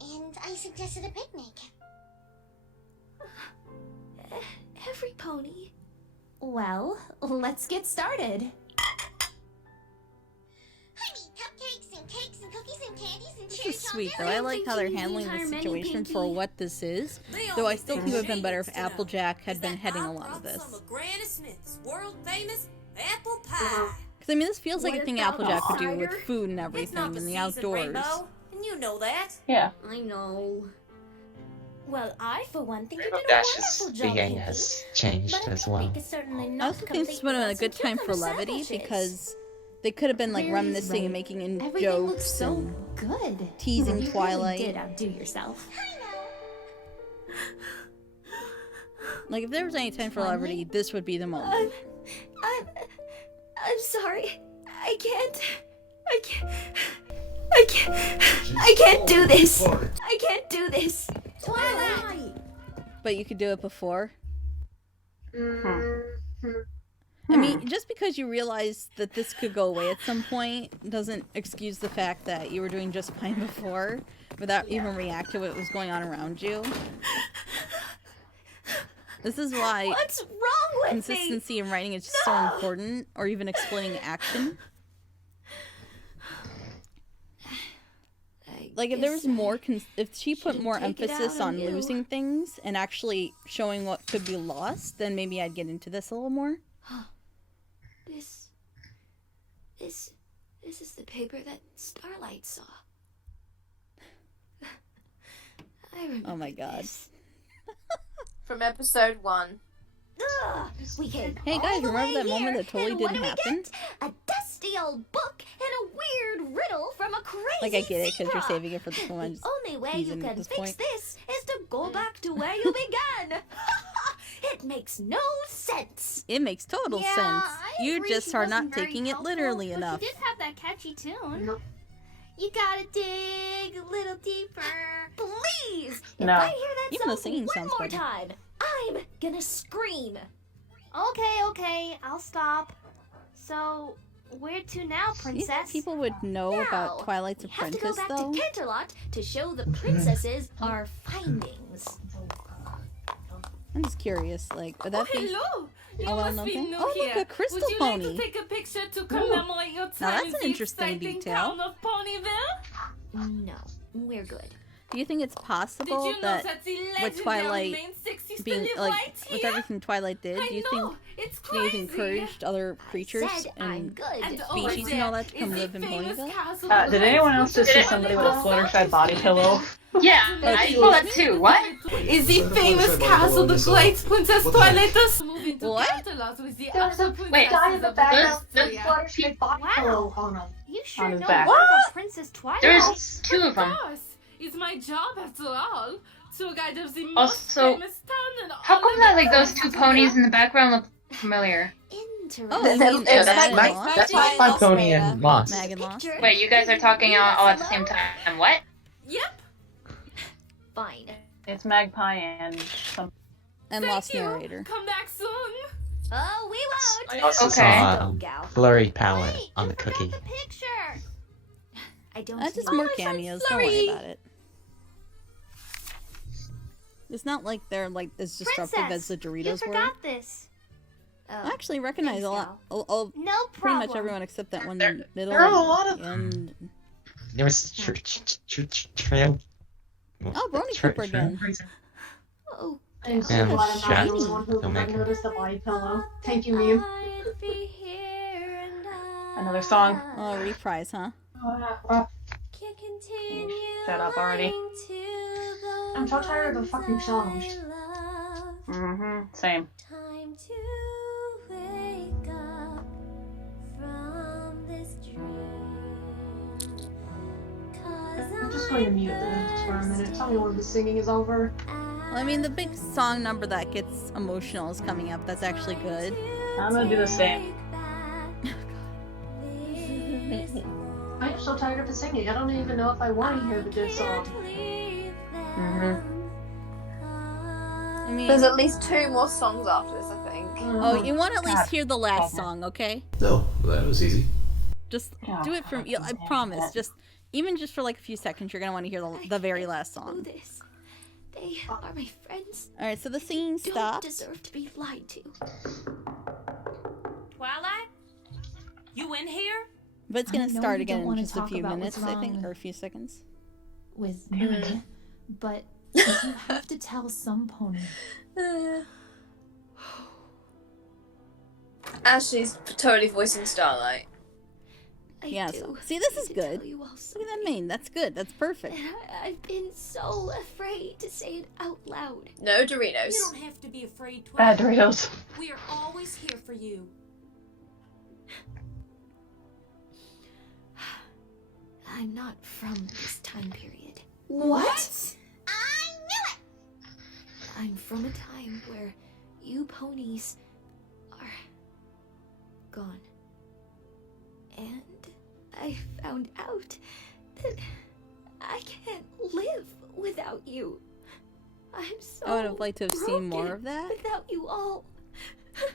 And I suggested a picnic. Every pony. Well, let's get started. I need cupcakes and cakes and cookies and candies and This cherry is sweet, chocolate. though. I don't like think how you they're need handling the entire menu, situation for Pinky. what this is. Though I still think it would have been better if Applejack had been heading a lot of this. Granny Smith's world famous apple pie. Because, I mean, this feels like What a thing about Applejack would do with cider? food and It's everything not the in the season, outdoors. Rainbow, and you know that. Yeah. I know. Well, I, for one, think you Rainbow did a Dash's wonderful job, VA Pinky. has changed But a as well. picnic is certainly I not also think complete this would have been a without good some time for cucumber levity sandwiches. because they could have been like Mary's reminiscing and right. making in Everything jokes looks so and good. teasing You Twilight. really did outdo yourself. Like, if there was any time for levity, this would be the moment. I'm sorry. I can't do this. I can't do this. Twilight! But you could do it before. Mm-hmm. I mean, just because you realize that this could go away at some point doesn't excuse the fact that you were doing just fine before without even reacting to what was going on around you. This is why What's wrong with me? consistency in writing is just so important, or even explaining action. Like, if there was more, if she put more take it emphasis out on on you. losing things and actually showing what could be lost, then maybe I'd get into this a little more. This is the paper that Starlight saw. I remember. Oh my god. this. From episode 1. Ugh, we came Hey all guys, the remember way that moment here, that totally and what didn't do we happen? get? A dusty old book and a weird riddle from a crazy Like, I get it because you're zebra. saving it for this one. The only way you teasing at can this fix point. this is to go back to where you began. It makes no sense. It makes total Yeah, sense. I You agree just she are not wasn't very taking it helpful, literally but enough. She did have that catchy tune. You gotta dig a little deeper. Please, No. if I hear that Even the song singing one sounds more better. time, I'm gonna scream. Okay, I'll stop. So, where to now, Do you think princess? people would know Now, about Twilight's We have to go Apprentice, back though? to Canterlot to show the princesses our findings. I'm just curious, like, would that be... Hello! You Oh, well, must no be thing? new Oh, look, here. a crystal Would you pony. like to take a picture to commemorate your time that's in an the interesting exciting detail. town of Ponyville? No, we're good. Do you think it's Did possible you know that that the with legendary Twilight main six used being, to live like, right with here? everything Twilight did, I do you know, think it's they've crazy. encouraged other creatures said I'm and good. And over species there and all that to is come the live in famous Ponyville? castle Did anyone else just see Did it- somebody with a Fluttershy body pillow? Yeah, I saw that too. What? Is the Is that a famous Fluttershy castle body the pillow? great Princess What the heck? Twilight does move into What? Canterlot with the There was other a Wait, guy in princesses the of background the with Fluttershy body pillow on him. You sure On his know back. more about Princess Twilight? There's two of them. Of course, it's my job after all. Tour guide of the most Also, famous town and how all come of that, the like, those two ponies in the background look familiar? Interesting. Oh, you That- mean it's Mag like- and Lost? That's Twilight my Lost pony Maya. and Lost. Mag and Lost? Picture. Wait, you guys are talking all at the same time. What? Yep. Fine. It's Magpie and some. And Thank Lost you. Narrator. Come back soon. Oh, we won't. I also saw a blurry palette on the cookie. Picture. I don't. That's just know. more cameos. Don't worry about it. It's not like they're like as disruptive as the Doritos you forgot this. I actually recognize a lot. No pretty problem. much everyone except that one in the middle. There are a lot of and There was oh, Brony Cooper again. Oh, I'm so And glad I'm not the Shaq, only one who filmmaker. noticed the body pillow. Thank you, meme. Another song. Oh, reprise, huh? Shut up already. I'm so tired of the fucking songs. Same. Time to wake up from this dream. I'm just going to mute this for a minute. Tell me when the singing is over. Well, I mean, the big song number that gets emotional is coming up. That's actually good. I'm gonna do the same. I am so tired of the singing. I don't even know if I want to hear the good song. I mean, There's at least 2 more songs after this, I think. oh, you want to at least hear the last song, okay? No, that was easy. Just do it from. I promise. Just even just for like a few seconds, you're gonna want to hear the very last song. this. They are my friends. All right, so the singing Don't stops. deserve to be lied to. Twilight? You in here? But it's I gonna know start you again don't in wanna just a talk few about minutes, what's I think, wrong or a few seconds. with me, but you have to tell some pony. Ashley's totally voicing Starlight. Yeah. So, see, this is good. Look at that mane. That's good. That's perfect. I've been so afraid to say it out loud. No Doritos. You don't have to be afraid, Bad Twilight. Doritos. We are always here for you. I'm not from this time period. What? I knew it! I'm from a time where you ponies are gone. And I found out that I can't live without you. I'm so I would have liked to have seen more broken of that. without you all.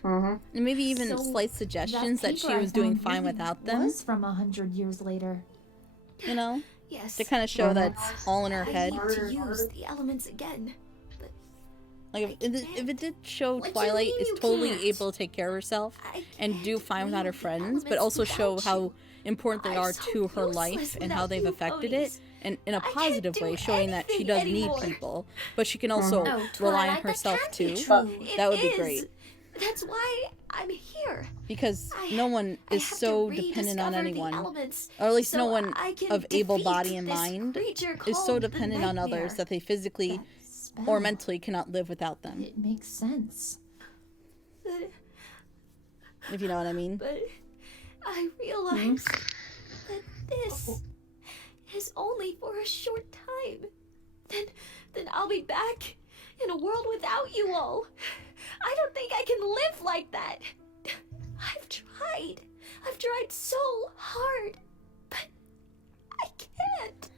And maybe even So slight suggestions that paper she I was doing found fine really without them. Was from 100 years later. You know? Yes. To kind of show that it's all in her I head. need to use the elements again. Like, if it did show What do you Twilight mean is you totally can't? able to take care of herself and do fine without her friends, but also show how important they are to her life and how they've affected it, and in a positive way, showing that she does need people, but she can also Oh, rely on Twilight, that herself can't too. be true. That would It be is. great. That's why I'm here. Because no one is so dependent on anyone, elements or at least so no one I can of able defeat body and this mind creature is so called the dependent on others Nightmare. that they physically or mentally cannot live without them. It makes sense. If you know what I mean. But I realized that this is only for a short time. Then I'll be back in a world without you all. I don't think I can live like that. I've tried. I've tried so hard. But I can't.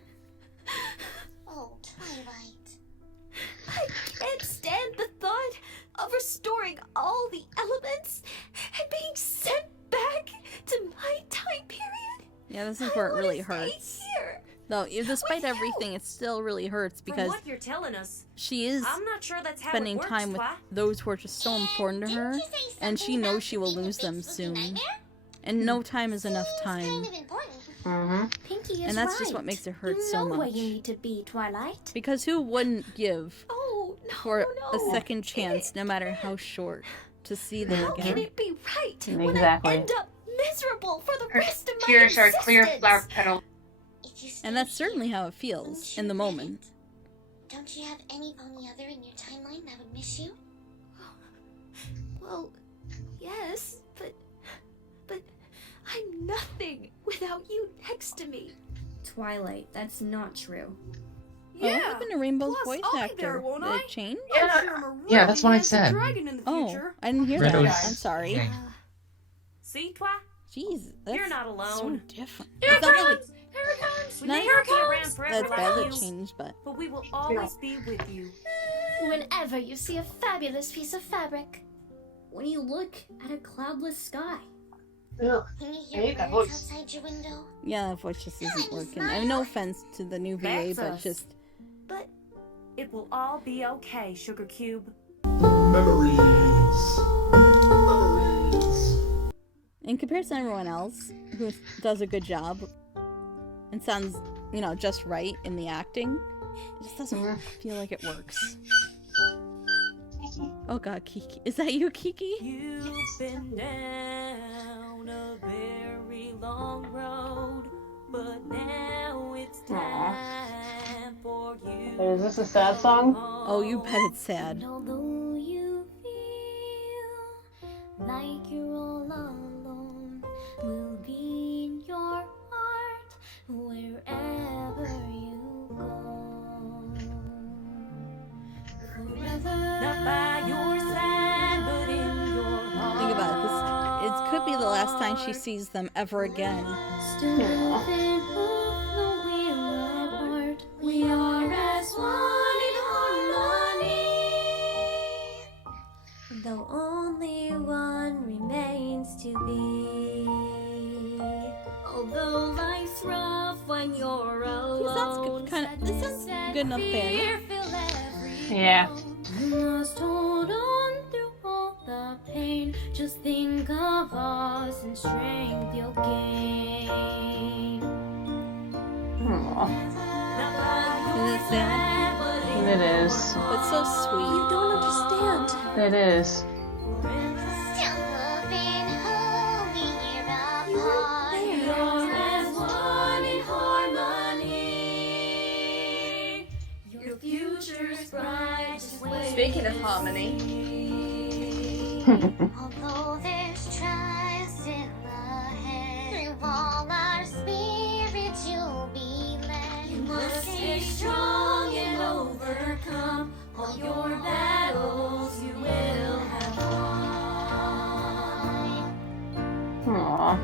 Oh, Twilight. I can't stand the thought of restoring all the elements and being sent back to my time period. Yeah, this is where it really hurts. Here. Though, despite everything, it still really hurts From because what you're telling us, she is I'm not sure that's how spending it works, time with Twi. those who are just so important to her, and she knows she will lose them soon. And no time is enough time. Pinky is And that's right. just what makes it hurt you so know where much. you need to be, Twilight. Because who wouldn't give for a no. second chance, no matter how short, to see them How can again? it be right when I Exactly. end up miserable for the rest of my Tears are clear existence? flower petals. And that's certainly how it feels in the moment. Don't you have any pony other in your timeline that would miss you? Well, yes, but I'm nothing without you next to me. Twilight, that's not true. Oh, what happened to Rainbow's Plus, voice I'll be there, actor? won't Did I? it change? I'm sure I'm a Yeah, that's what I really handsome said. dragon in the Oh, future. I didn't hear Red that. Rose. I'm sorry. See, Twi? Jeez, that's You're not so alone. different. Here It's it not really- comes! Here it comes! We Not- may not be around forever That's like bad you, that changed, but but we will always be with you. Whenever you see a fabulous piece of fabric, when you look at a cloudless sky. Ugh. Can you I hear hate that birds voice. outside your window? Yeah, that voice just isn't working. I have no offense to the new VA, That's but us. just But it will all be okay, Sugar Cube. Memories. Memories. in comparison to everyone else who does a good job and sounds, you know, just right in the acting, it just doesn't feel like it works. Oh god, Kiki. Is that you, Kiki? You've been down a very long road, but now it's time for you. Is this a sad song? Oh, you bet it's sad. Although you feel like you're all alone, we'll be in your heart wherever you go. Forever. Not by your side, but in your heart. Think about it. It could be the last time she sees them ever again. Still living though we're apart, we are as one in harmony. Though only one remains to be. Although life's rough when you're alone, This sounds good enough there. Yeah. You must hold on through all the pain. Just think of us and strength you'll gain. Is it sad? It is. But so sweet. You don't understand. It is. Still loving who we are apart. We are as one in harmony. Your future's bright. Just wait. Speaking of harmony. Although there's trials still ahead, through all our spirits you'll be led. You must stay strong and overcome all your battles. You will have won. Aww.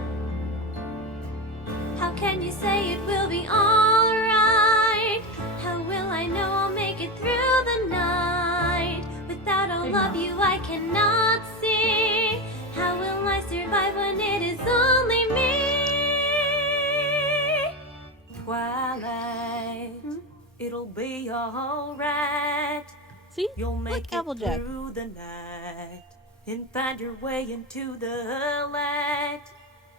How can you say it will be alright? How will I know I'll make it through the night? Without all of you I cannot see. How will I survive when it is only me? Twilight, it'll be alright. See? You'll make Like it Applejack. through the night and find your way into the light.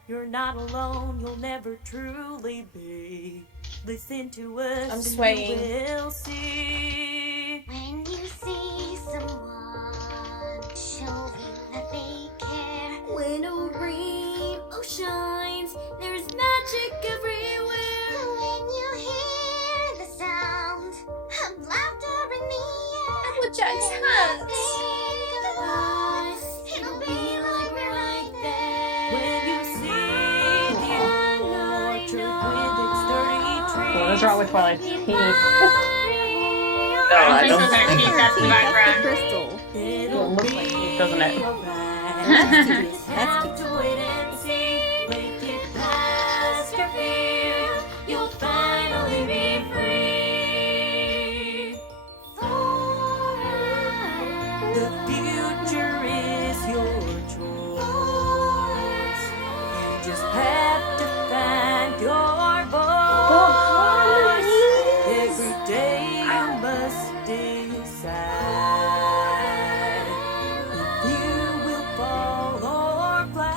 You're not alone, you'll never truly be. Listen to us I'm and swaying. you will see. When you see someone, show you that they care. When a rainbow shines, there's magic everywhere. When you hear the sound of laughter in the air, Applejack's then hands. think of us, it'll be like we're right there. When you see the orchard with its sturdy trees. What is wrong with Twilight's teeth? I don't think so. Gonna keep that in the That's the background. crystal. It looks like teeth, doesn't it? That's teeth. That's teeth. To wait and see, make it past your fear. You'll finally be free. The future is your choice. You just have to find your voice. Every day you must decide if you will fall or fly.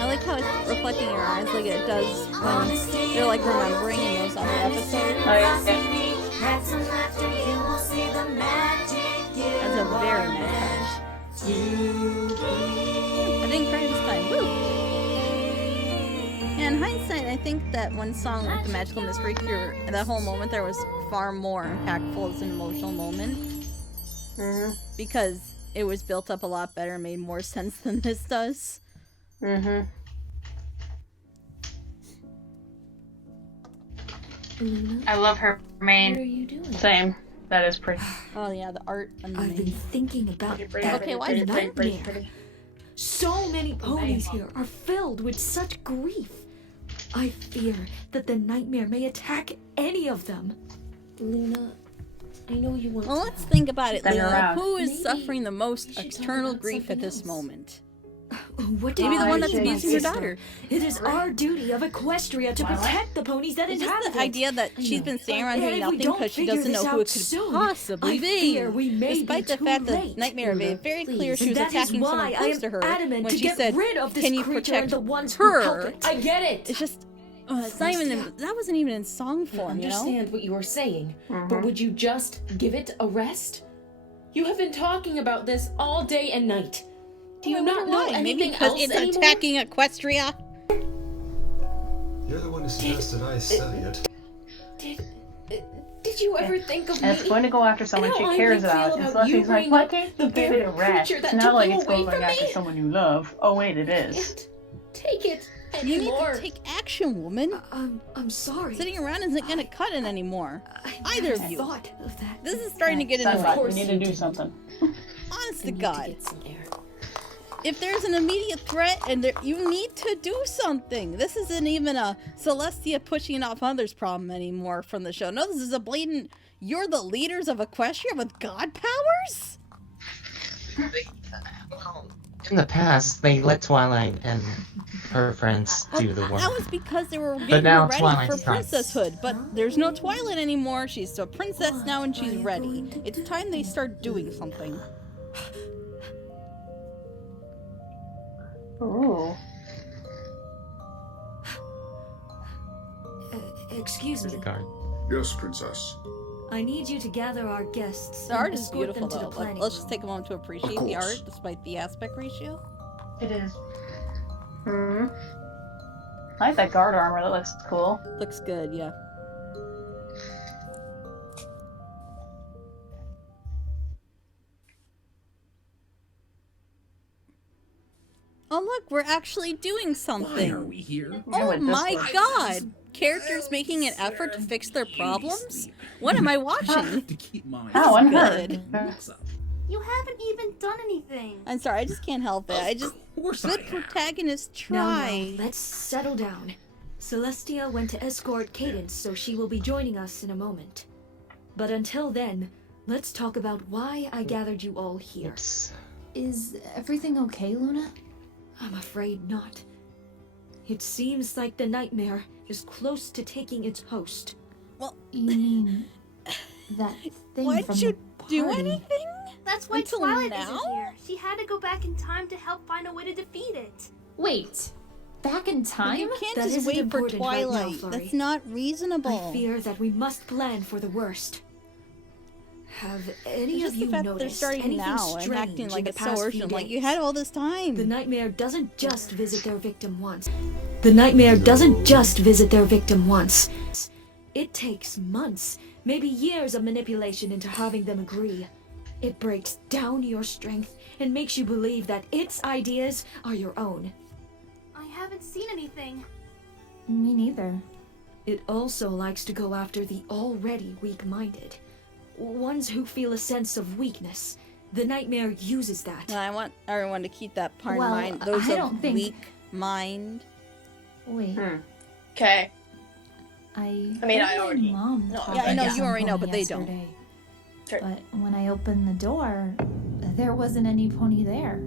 I like how it's reflecting in your eyes like it does when they're like remembering in those other episodes. Oh, yeah. That's a very nice touch. I didn't cry this time. Woo! Yeah, in hindsight, I think that one song with the Magical Mystery Cure, that whole moment there was far more impactful as an emotional moment. Because it was built up a lot better and made more sense than this does. Mm-hmm. I love her What are main. you doing? Same. That is pretty. Oh yeah, the art and the I've been thinking about Okay, why is it nightmare. So many ponies here are filled with such grief. I fear that the nightmare may attack any of them. Luna, I know you want Well, to let's help. think about it, Send her Leela. around. Who is Maybe suffering the most we should talk eternal about grief at something this else. moment? What do Maybe you the one that's mean, my abusing her sister? daughter. It is our duty of Equestria to protect the ponies that It's inhabit just the it. idea that she's been staying around And doing if we nothing don't because she figure doesn't know this who it out could soon, possibly I be. fear we may Despite be the fact too that late. Nightmare made it very clear she was That is attacking someone why I close am to her adamant when to she get said, rid of this "Can you creature protect and the ones who help her?" it. I get it. It's just, it's not even. That wasn't even in song I form, you know. understand what you are saying, Mm-hmm. but would you just give it a rest? You have been talking about this all day and night. Do you not know Maybe anything because else it's anymore? attacking Equestria. You're the one who suggested I study it. Did you ever think of And me? it's going to go after someone And she how I cares would feel about. And about you Celestia's like, bringing why up can't the you give it a very rest? creature that It's not took like you it's away going from after me. someone you love. Oh wait, it is. Take it You anymore. need to take action, woman. I'm sorry. Sitting around isn't going to cut it anymore. Either of you. Thought of that. This is starting to get into Sunlight, we fight. need to do something. Honest to God. If there's an immediate threat and you need to do something. This isn't even a Celestia pushing off others problem anymore from the show. No, this is a blatant, you're the leaders of Equestria with god powers? In the past, they let Twilight and her friends do the work. That was because they were But getting now her ready Twilight's for not. princesshood. But there's no Twilight anymore. She's a princess now and she's ready. It's time they start doing something. Ooh. Excuse me. Yes, Princess. I need you to gather our guests. The art and is escort beautiful, them to though. the planning Let's just take a moment to appreciate the course. art, despite the aspect ratio. It is. Hmm. I like that guard armor. That looks cool. Looks good, yeah. Oh look, we're actually doing something. Why are we here? Yeah, Oh with this my one. god! Characters making an effort to fix their problems? What am I watching? To keep my Oh, This is unheard. good. looks up. You haven't even done anything. I'm sorry, I just can't help it. I just Of course I good have. protagonists Now, try. let's settle down. Celestia went to escort Cadence, so she will be joining us in a moment. But until then, let's talk about why I gathered you all here. Oops. Is everything okay, Luna? I'm afraid not. It seems like the nightmare is close to taking its host. Well, You mean that thing why'd from you the do party? anything? That's why Until Twilight now? isn't here. She had to go back in time to help find a way to defeat it. Wait, back in time? You can't That just isn't wait for important right now, Twilight. Flurry. That's not reasonable. I fear that we must plan for the worst. Have any It's of just you the fact that they're noticed starting anything now strange and acting like in the it's so past few urgent. Like, you days? had all this time. The nightmare doesn't just visit their victim once. The nightmare doesn't just visit their victim once. It takes months, maybe years of manipulation into having them agree. It breaks down your strength and makes you believe that its ideas are your own. I haven't seen anything. Me neither. It also likes to go after the already weak-minded. Ones who feel a sense of weakness. The nightmare uses that. No, I want everyone to keep that part Well, in mind. Those I of don't think- weak mind. Wait, Okay. I mean, heard I my already mom know. talk Yeah, I know, about you already know, some but pony they don't. yesterday. Sure. But when I opened the door, there wasn't any pony there.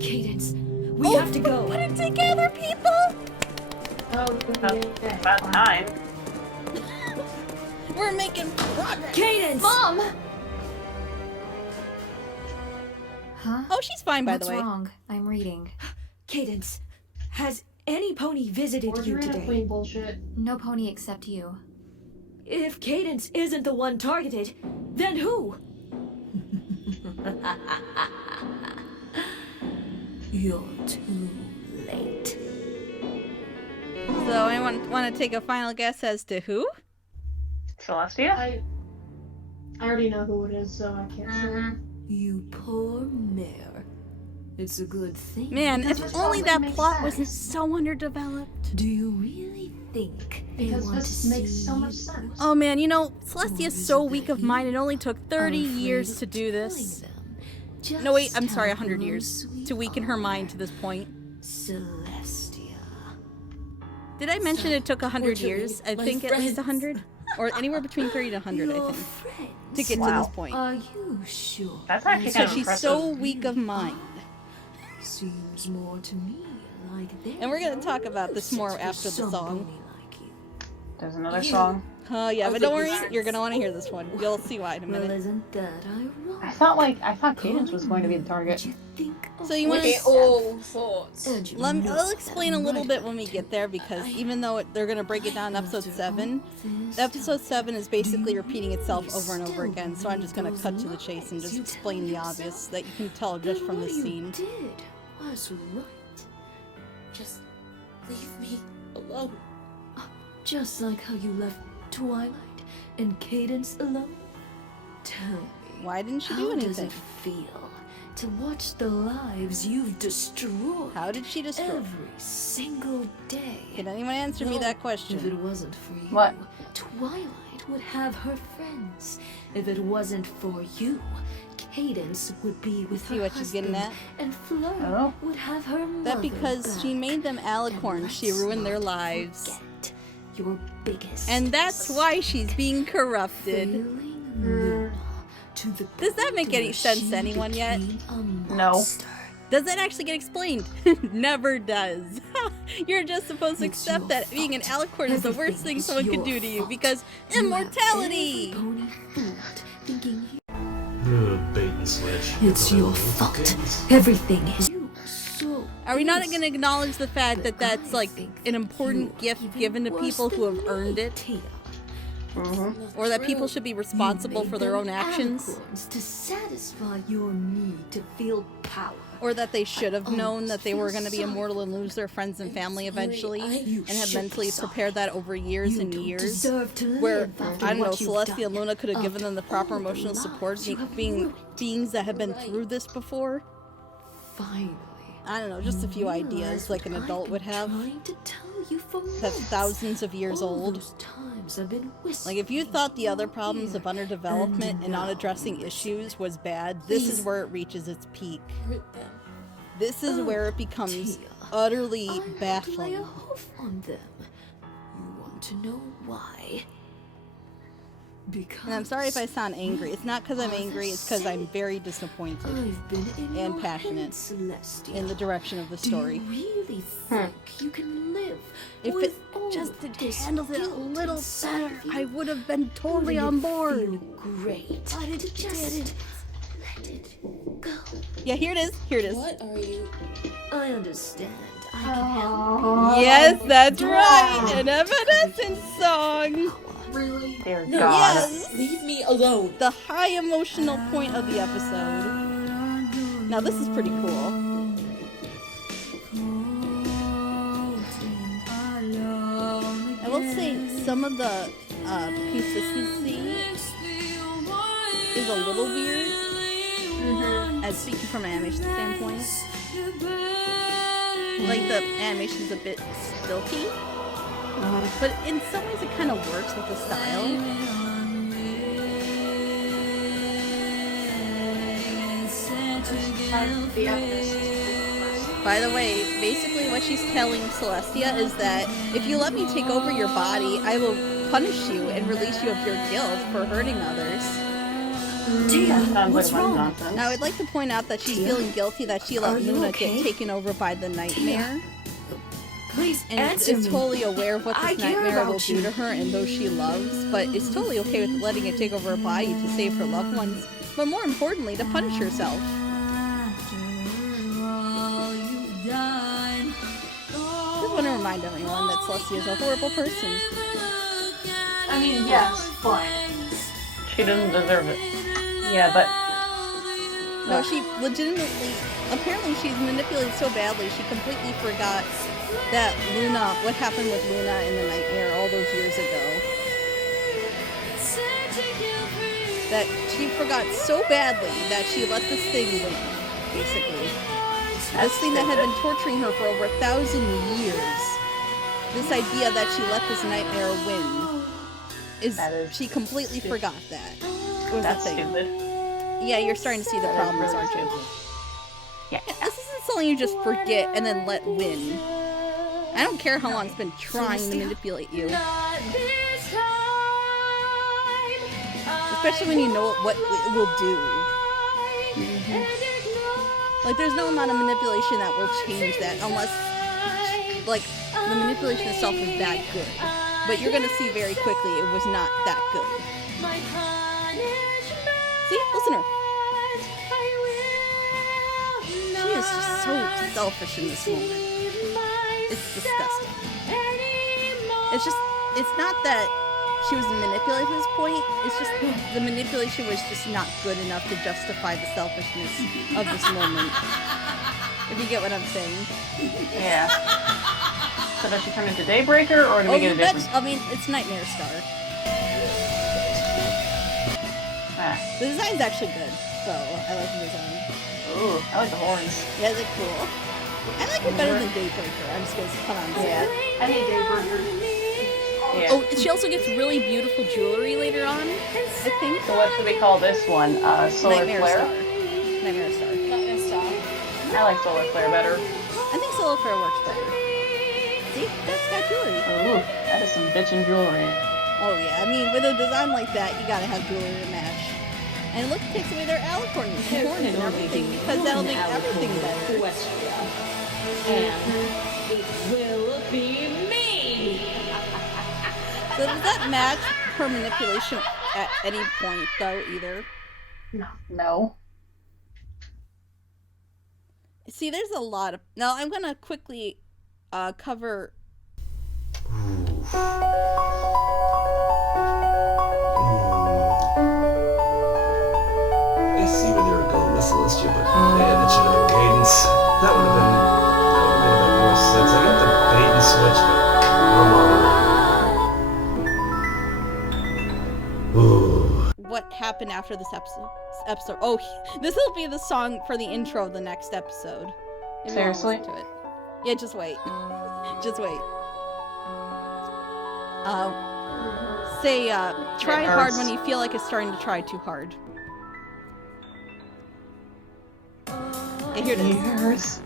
Cadence, we have to go. Put it together, people! Oh, yeah. About time. We're making progress. Cadence! Mom! Huh? Oh, she's fine, by What's the way. wrong? I'm reading. Cadence, has any pony visited Or you you're today? queen bullshit. No pony except you. If Cadence isn't the one targeted, then who? You're too late. So, anyone want to take a final guess as to who? Celestia? I already know who it is, so I can't say. You poor mare. It's a good thing. Man, This if was only probably that makes plot sense. wasn't so underdeveloped. Do you really think they Because want this to makes see so much you? sense. Oh man, you know, Celestia's so weak of mind. It only took 30 I'm afraid years of to do this. telling them just No, wait, I'm sorry, how 100 years close we to weaken her are. mind to this point. Celestia. Did I mention it took 100 years? I my think at least friends. 100. Or anywhere between 30 to 100, I think, to get to this point. Are you sure? That's actually So kind of she's impressive. so weak of mind. Seems more to me like And we're going to talk about this more after the song. There's another song. Oh, yeah, but don't worry, you're going to want to hear this one. You'll see why in a minute. Isn't that I thought Cadence was going to be the target. So you want Okay, all thoughts. I'll explain a little bit when we get there, because even though they're going to break it down in episode 7, episode 7 is basically repeating itself over and over again, so I'm just going to cut to the chase and just explain the obvious that you can tell just from the scene. Was right. Just leave me alone. Just like how you left Twilight and Cadence alone. Tell me, why didn't she do how anything? does it feel to watch the lives you've destroyed? How did she destroy? Every single day. Can anyone answer me that question? If it wasn't for you, What? Twilight would have her friends. If it wasn't for you, Cadence would be with See her what she's getting husband, at? and Fleur Oh. would have her mother That because back. she made them alicorns, she let's ruined their not lives. forget your biggest And that's why she's being corrupted. failing Luna, to the Does that make point any where sense she to anyone yet? became a No. monster. Does that actually get explained? Never does. You're just supposed to It's accept your that being an fault. alicorn is the worst Everything thing is someone could your do to you, fault. because You have immortality! every pony fooled, thinking Bait and switch. it's your fault. Everything is you. So Are we not going to acknowledge the fact that that's like an important gift given to people who have earned it? Or that people should be responsible for their own actions? alicorns to satisfy your need to feel power. Or that they should have known that they were going to be immortal and lose their friends and family eventually, You and have should be mentally sorry. prepared that over years You and don't years. deserve to Where, live after I don't know, what you've Celestia and done. Luna could have given After them the proper all the emotional support, lives you have being ruined. beings that have been through this before. Finally. I don't know, just a few ideas like an adult would have. Trying to tell you for That's months. thousands of years All old. those times I've been Like, if you thought the other problems of underdevelopment and not addressing issues was bad, this is where it reaches its peak. This is where it becomes utterly Lay a baffling. hoof on them. You want to know why? Because And I'm sorry if I sound angry. It's not because I'm angry, it's because I'm very disappointed I've been in and your passionate head, Celestia. in the direction of the story. Do you really think you can live If with it all just of had this handled it a guilt little inside better, of you? I would have been totally Wouldn't on it board. feel great. But it just let it go. Yeah, here it is. Here it is. What are you? I understand. I can help. Yes, that's right. An Evanescence song. Really? Dear No, God. Yes. Leave me alone. The high emotional point of the episode. Now this is pretty cool. I will say some of the consistency is a little weird. As speaking from an animation standpoint, like the animation's a bit stilty, but in some ways it kind of works with the style. By the way, basically what she's telling Celestia is that if you let me take over your body, I will punish you and release you of your guilt for hurting others. What's wrong? Now, I'd like to point out that she's feeling guilty that she Are let you Luna okay? get taken over by the nightmare. Please And answer is me. totally aware of what I this care nightmare will about do you. to her and those she loves, but is totally okay with letting it take over her body to save her loved ones, but more importantly, to punish herself. Just want to remind everyone that Celestia is a horrible person. I mean, yes, but She doesn't deserve it. Yeah, but No, she legitimately, apparently she's manipulated so badly, she completely forgot that Luna, what happened with Luna in the nightmare all those years ago. That she forgot so badly that she let this thing win, basically. This thing that had been torturing her for over 1,000 years. This idea that she let this nightmare win she completely forgot that. It was that's a thing. stupid. Yeah, you're starting to see the problems, aren't you? Yeah. This isn't something you just forget and then let win. I don't care how long it's been trying to manipulate you. especially when you know what it will do. Like, there's no amount of manipulation that will change that unless, like, the manipulation itself is that good. But you're gonna see very quickly it was not that good. See? Listen to her. She is just so selfish in this moment. It's disgusting. It's just, it's not that she was manipulated to this point, it's just the manipulation was just not good enough to justify the selfishness of this moment. If you get what I'm saying. Yeah. So does she turn into Daybreaker, or do we get a different? I mean, it's Nightmare Star. The design's actually good, so I like the design. Ooh, I like the horns. Yeah, they're cool. I like it better than Daybreaker. I'm just gonna come on. Yeah. I hate Daybreaker. Yeah. Oh, she also gets really beautiful jewelry later on, I think. So what should we call this one? Solar Nightmare Flare? Star. Nightmare Star. Nightmare Star. I like Solar Flare better. I think Solar Flare works better. See? That's got jewelry. Ooh, that is some bitchin' jewelry. Oh yeah, I mean, with a design like that, you gotta have jewelry to match. And look, it takes away their alicorns and horns and everything, because that'll make everything better. And it will be me! So does that match her manipulation at any point, though, either? No. No. See, there's a lot of... Now, I'm gonna quickly cover... I see where they were going with Celestia, but man, it should have been Cadence. That would have made a bit more sense. I got the bait and switch, but come on. Ooh. What happened after this episode? Oh, this will be the song for the intro of the next episode. If you wanna Seriously? listen to it. Yeah, just wait. Just wait. Say, try hard when you feel like it's starting to try too hard. Yeah, here it is.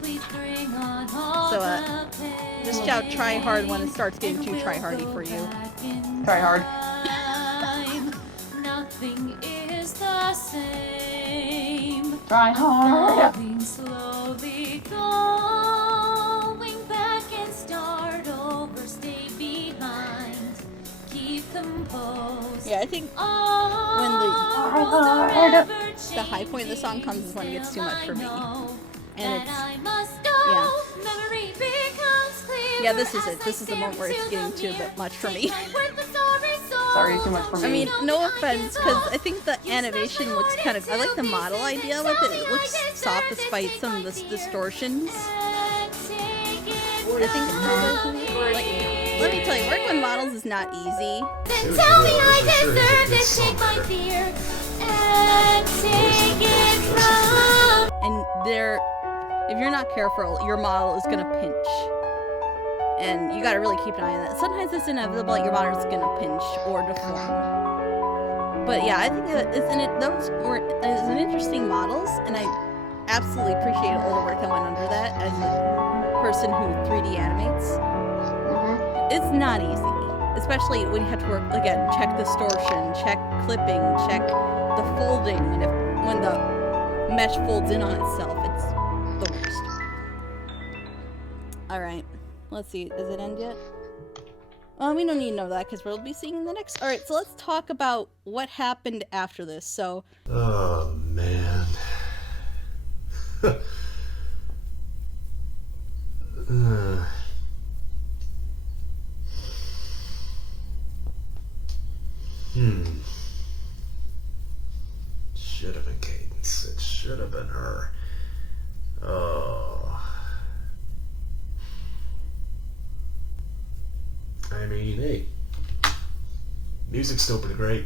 So, just shout try hard when it starts getting too try hardy for you. Try hard. Nothing is the same. Try hard. Slowly going back and start over. Stay behind. Keep composed. Yeah, I think when the high point of the song comes is when it gets too much for me. And it's, yeah, this is it. This is the moment where it's getting too bit much for me. Sorry, too much for me. I mean, no offense, because I think the animation looks kind of... I like the model idea with it. It looks soft despite some of the distortions. I think... Like, let me tell you, working with models is not easy. Then tell me I deserve to shake my fear and take it from. And if you're not careful, your model is gonna pinch. And you gotta really keep an eye on that. Sometimes it's inevitable your model is gonna pinch or deform. But yeah, I think that those were interesting models, and I absolutely appreciate all the work that went under that as a person who 3D animates. It's not easy, especially when you have to work, again, check distortion, check clipping, check the folding, and when the mesh folds in on itself, it's the worst. Alright, let's see, does it end yet? Well, we don't need to know that because we'll be seeing the next. Alright, so let's talk about what happened after this. So. Oh, man. Should have been Cadence. It should have been her. Oh. I mean, hey. Music's still pretty great.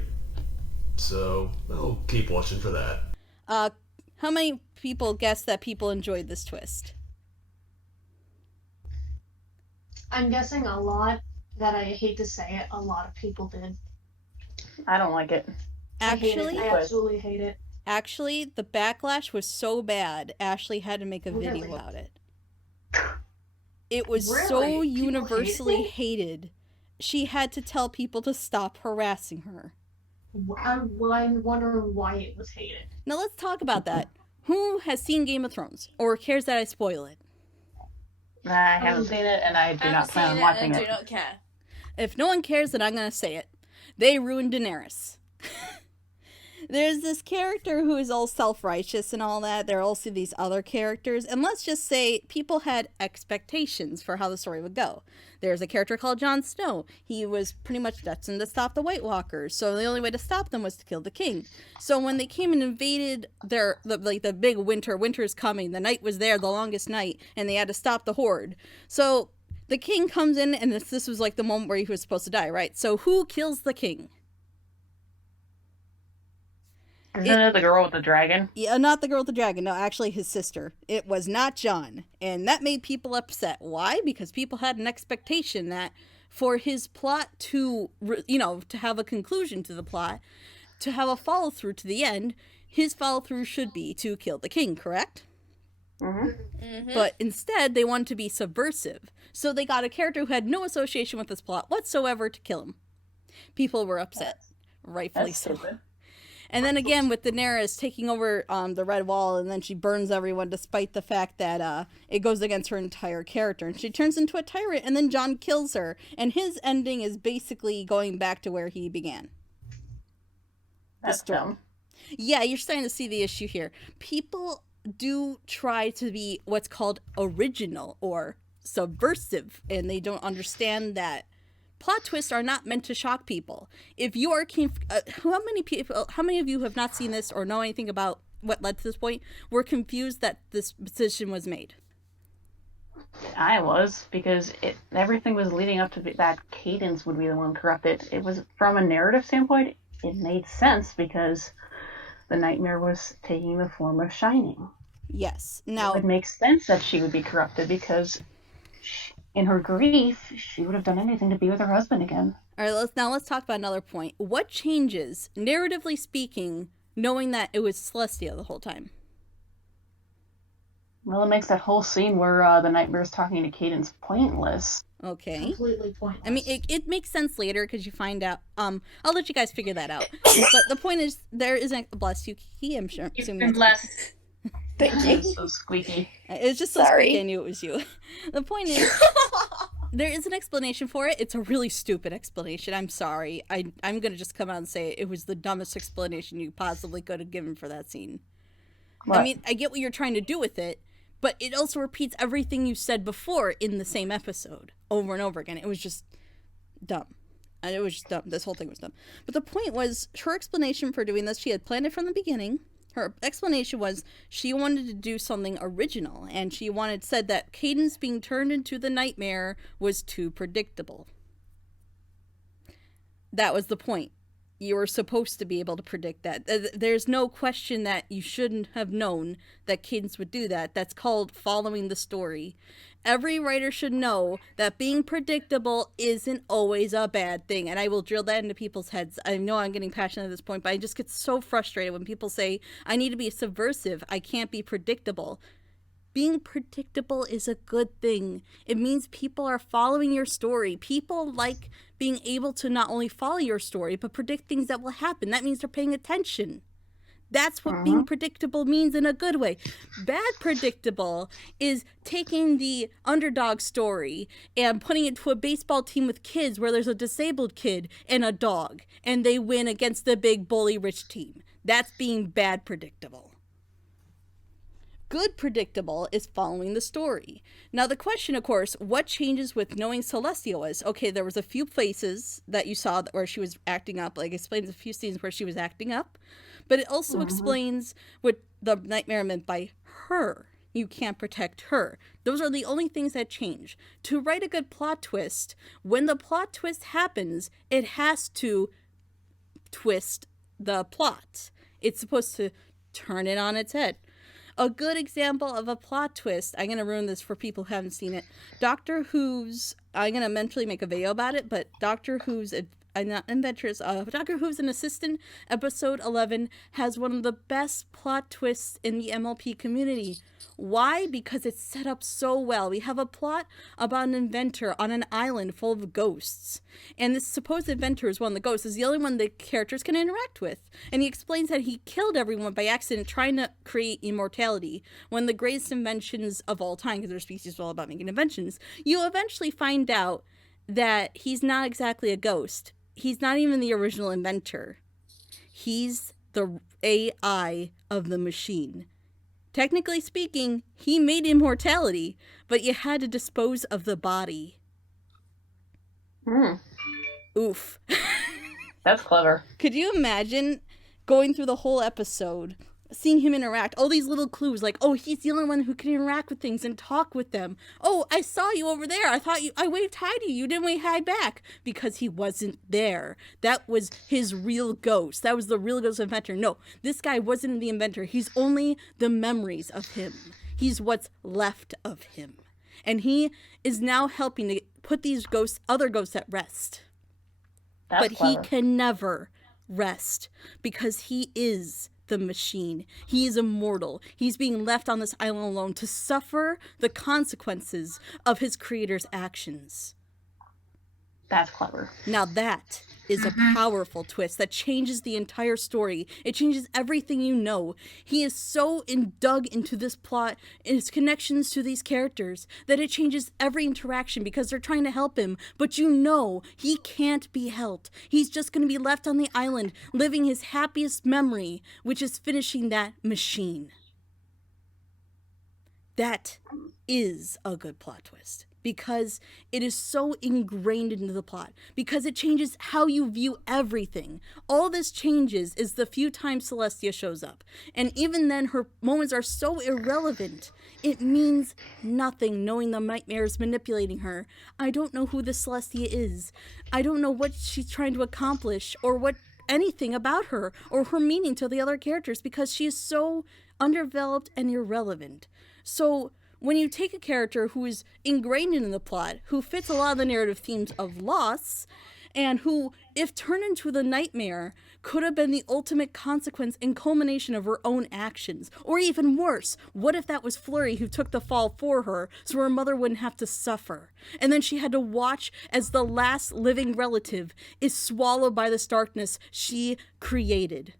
So, I'll keep watching for that. How many people guess that people enjoyed this twist? I'm guessing a lot. That I hate to say it, a lot of people did. I don't like it. Actually, I absolutely hate it. Actually, the backlash was so bad, Ashley had to make a video about it. It was so universally hated. She had to tell people to stop harassing her. I'm wondering why it was hated. Now let's talk about that. Who has seen Game of Thrones or cares that I spoil it? I haven't seen it, and I do not plan on watching and I it. do not care. If no one cares, then I'm going to say it. They ruined Daenerys. There's this character who is all self-righteous and all that. There are also these other characters. And let's just say people had expectations for how the story would go. There's a character called Jon Snow. He was pretty much destined to stop the White Walkers. So the only way to stop them was to kill the king. So when they came and invaded the big winter's coming. The night was there, the longest night. And they had to stop the horde. So the king comes in, and this was like the moment where he was supposed to die, right? So who kills the king? Isn't it the girl with the dragon? Yeah, not the girl with the dragon. No, actually his sister. It was not Jon. And that made people upset. Why? Because people had an expectation that for his plot to, to have a conclusion to the plot, to have a follow through to the end, his follow through should be to kill the king, correct? Mm-hmm. But instead, they wanted to be subversive. So they got a character who had no association with this plot whatsoever to kill him. People were upset. Rightfully so. Stupid. And then again with Daenerys taking over the Red Wall, and then she burns everyone despite the fact that it goes against her entire character. And she turns into a tyrant, and then Jon kills her. And his ending is basically going back to where he began. That's dumb. Yeah, you're starting to see the issue here. People do try to be what's called original or subversive, and they don't understand that plot twists are not meant to shock people. If you are how many of you have not seen this or know anything about what led to this point, were confused that this decision was made? I was, because everything was leading up to that Cadence would be the one corrupted. It was, from a narrative standpoint, it made sense because the nightmare was taking the form of Shining. Yes. Now it makes sense that she would be corrupted because in her grief, she would have done anything to be with her husband again. All right, let's talk about another point. What changes, narratively speaking, knowing that it was Celestia the whole time? Well, it makes that whole scene where the nightmare's talking to Cadence pointless. Okay. Completely pointless. I mean, it makes sense later because you find out. I'll let you guys figure that out. But the point is, there isn't. Bless you, Kiki. I'm sure. You've been blessed. Thank you. So squeaky. It was just so squeaky. I knew it was you. The point is, there is an explanation for it. It's a really stupid explanation. I'm sorry. I'm gonna just come out and say it was the dumbest explanation you possibly could have given for that scene. What? I mean, I get what you're trying to do with it, but it also repeats everything you said before in the same episode over and over again. It was just dumb. It was just dumb. This whole thing was dumb. But the point was, her explanation for doing this, she had planned it from the beginning. Her explanation was she wanted to do something original, and she said that Cadence being turned into the nightmare was too predictable. That was the point. You were supposed to be able to predict that. There's no question that you shouldn't have known that Cadence would do that. That's called following the story. Every writer should know that being predictable isn't always a bad thing, and I will drill that into people's heads. I know I'm getting passionate at this point, but I just get so frustrated when people say, I need to be subversive, I can't be predictable. Being predictable is a good thing. It means people are following your story. People like being able to not only follow your story, but predict things that will happen. That means they're paying attention. That's what being predictable means in a good way. Bad predictable is taking the underdog story and putting it to a baseball team with kids where there's a disabled kid and a dog, and they win against the big bully rich team. That's being bad predictable. Good predictable is following the story. Now the question, of course, what changes with knowing Celestia was, okay, there was a few places that you saw where she was acting up, like it explains a few scenes where she was acting up, but it also explains what the nightmare meant by her. You can't protect her. Those are the only things that change. To write a good plot twist, when the plot twist happens, it has to twist the plot. It's supposed to turn it on its head. A good example of a plot twist, I'm going to ruin this for people who haven't seen it. Doctor Who's, I'm going to eventually make a video about it, but Doctor Who's not inventors, Doctor Who's an assistant, episode 11, has one of the best plot twists in the MLP community. Why? Because it's set up so well. We have a plot about an inventor on an island full of ghosts. And this supposed inventor is one of the ghosts, is the only one the characters can interact with. And he explains that he killed everyone by accident trying to create immortality. One of the greatest inventions of all time, because their species is all about making inventions. You'll eventually find out that he's not exactly a ghost. He's not even the original inventor. He's the AI of the machine. Technically speaking, he made immortality, but you had to dispose of the body. Oof. That's clever. Could you imagine going through the whole episode, seeing him interact, all these little clues, like, oh, he's the only one who can interact with things and talk with them. Oh, I saw you over there. I waved hi to you. You didn't wave hi back because he wasn't there. That was his real ghost. That was the real ghost inventor. No, this guy wasn't the inventor. He's only the memories of him. He's what's left of him. And he is now helping to put these ghosts, other ghosts at rest. But clever. He can never rest because he is the machine. He is immortal. He's being left on this island alone to suffer the consequences of his creator's actions. That's clever. Now that is a powerful twist that changes the entire story. It changes everything you know. He is so dug into this plot and his connections to these characters that it changes every interaction because they're trying to help him. But you know he can't be helped. He's just going to be left on the island living his happiest memory, which is finishing that machine. That is a good plot twist. Because it is so ingrained into the plot. Because it changes how you view everything. All this changes is the few times Celestia shows up. And even then, her moments are so irrelevant. It means nothing knowing the nightmare is manipulating her. I don't know who this Celestia is. I don't know what she's trying to accomplish or what anything about her or her meaning to the other characters because she is so underdeveloped and irrelevant. So when you take a character who is ingrained in the plot, who fits a lot of the narrative themes of loss, and who, if turned into the nightmare, could have been the ultimate consequence and culmination of her own actions. Or even worse, what if that was Flurry who took the fall for her so her mother wouldn't have to suffer? And then she had to watch as the last living relative is swallowed by this darkness she created.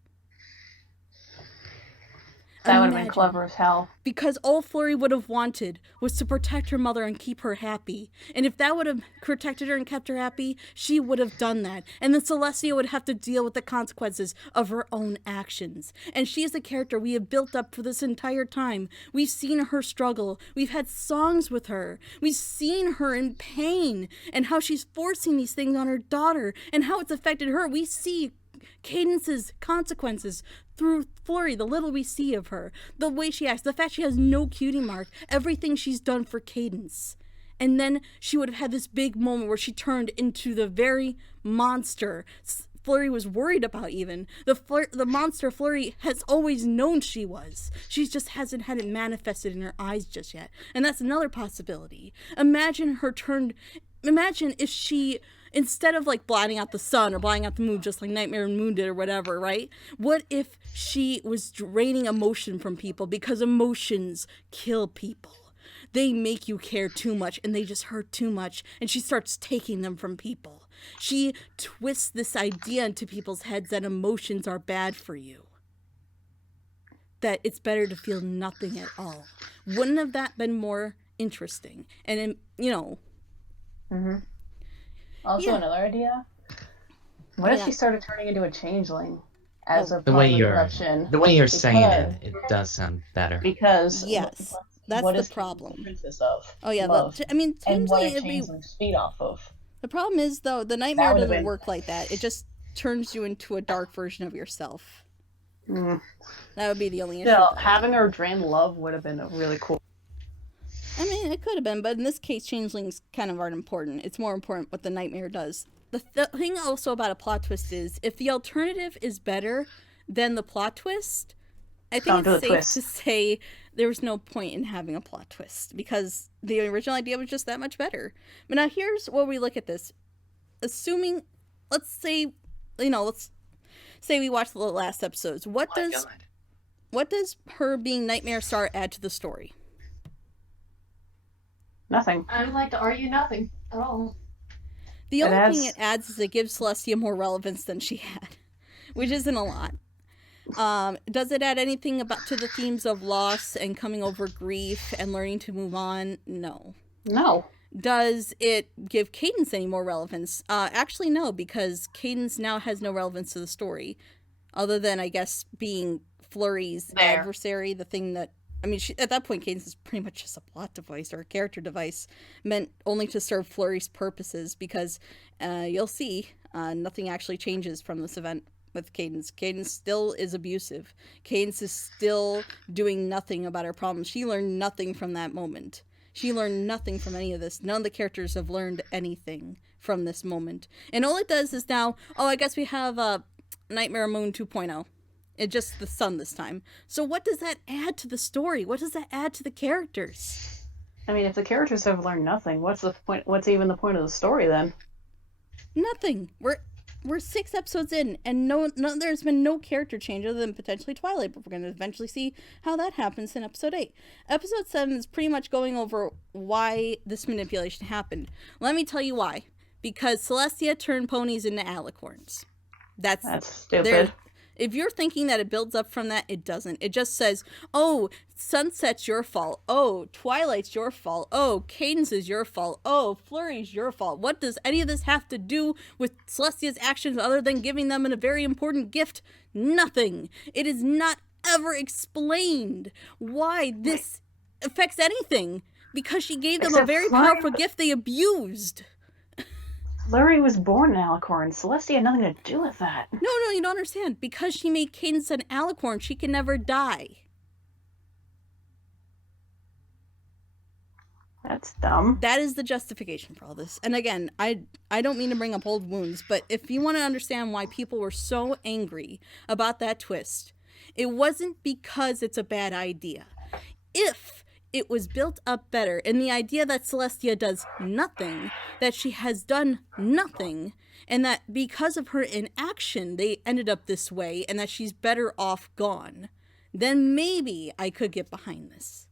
That would have been clever as hell. Because all Flurry would have wanted was to protect her mother and keep her happy. And if that would have protected her and kept her happy, she would have done that. And then Celestia would have to deal with the consequences of her own actions. And she is the character we have built up for this entire time. We've seen her struggle. We've had songs with her. We've seen her in pain and how she's forcing these things on her daughter and how it's affected her. We see Cadence's consequences through Flurry, the little we see of her, the way she acts, the fact she has no cutie mark, everything she's done for Cadence. And then she would have had this big moment where she turned into the very monster Flurry was worried about even. The monster Flurry has always known she was. She just hasn't had it manifested in her eyes just yet. And that's another possibility. Imagine if she, instead of like blotting out the sun or blotting out the moon just like Nightmare Moon did or whatever, right? What if she was draining emotion from people because emotions kill people? They make you care too much and they just hurt too much, and she starts taking them from people. She twists this idea into people's heads that emotions are bad for you. That it's better to feel nothing at all. Wouldn't have that been more interesting? And, Also, another idea. What if she started turning into a changeling as a the way you're saying it does sound better. Because yes, that's what the is problem. The princess of? Oh yeah, love, and what changeling a changelings feed off of. The problem is though, the nightmare would've doesn't been- work like that. It just turns you into a dark version of yourself. Mm. That would be the only issue. Still, having her drain love would have been really cool. I mean, it could have been, but in this case, changelings kind of aren't important. It's more important what the nightmare does. The thing also about a plot twist is, if the alternative is better than the plot twist, I think it's safe to say there was no point in having a plot twist, because the original idea was just that much better. But now here's where we look at this. Assuming let's say, let's say we watch the last episodes. What does her being Nightmare Star add to the story? Nothing. I would like to argue nothing at all. The only thing it adds is it gives Celestia more relevance than she had, which isn't a lot. Does it add anything to the themes of loss and coming over grief and learning to move on? No. No. Does it give Cadence any more relevance? Actually, no, because Cadence now has no relevance to the story, other than, I guess, being Flurry's adversary, the thing that, I mean, at that point, Cadence is pretty much just a plot device or a character device meant only to serve Flurry's purposes, because you'll see nothing actually changes from this event with Cadence. Cadence still is abusive. Cadence is still doing nothing about her problems. She learned nothing from that moment. She learned nothing from any of this. None of the characters have learned anything from this moment. And all it does is now, I guess we have Nightmare Moon 2.0. It's just the sun this time. So what does that add to the story? What does that add to the characters? I mean, if the characters have learned nothing, what's the point? What's even the point of the story then? Nothing. We're 6 episodes in, and there's been no character change other than potentially Twilight, but we're going to eventually see how that happens in episode 8. Episode 7 is pretty much going over why this manipulation happened. Let me tell you why. Because Celestia turned ponies into alicorns. That's stupid. If you're thinking that it builds up from that, it doesn't. It just says, oh, Sunset's your fault. Oh, Twilight's your fault. Oh, Cadence is your fault. Oh, Flurry's your fault. What does any of this have to do with Celestia's actions other than giving them a very important gift? Nothing. It is not ever explained why this affects anything. Because she gave them a very powerful gift they abused. Flurry was born an alicorn. Celestia had nothing to do with that. No, you don't understand. Because she made Cadence an alicorn, she can never die. That's dumb. That is the justification for all this. And again, I don't mean to bring up old wounds, but if you want to understand why people were so angry about that twist, it wasn't because it's a bad idea. If it was built up better in the idea that Celestia does nothing, that she has done nothing, and that because of her inaction they ended up this way, and that she's better off gone, then maybe I could get behind this.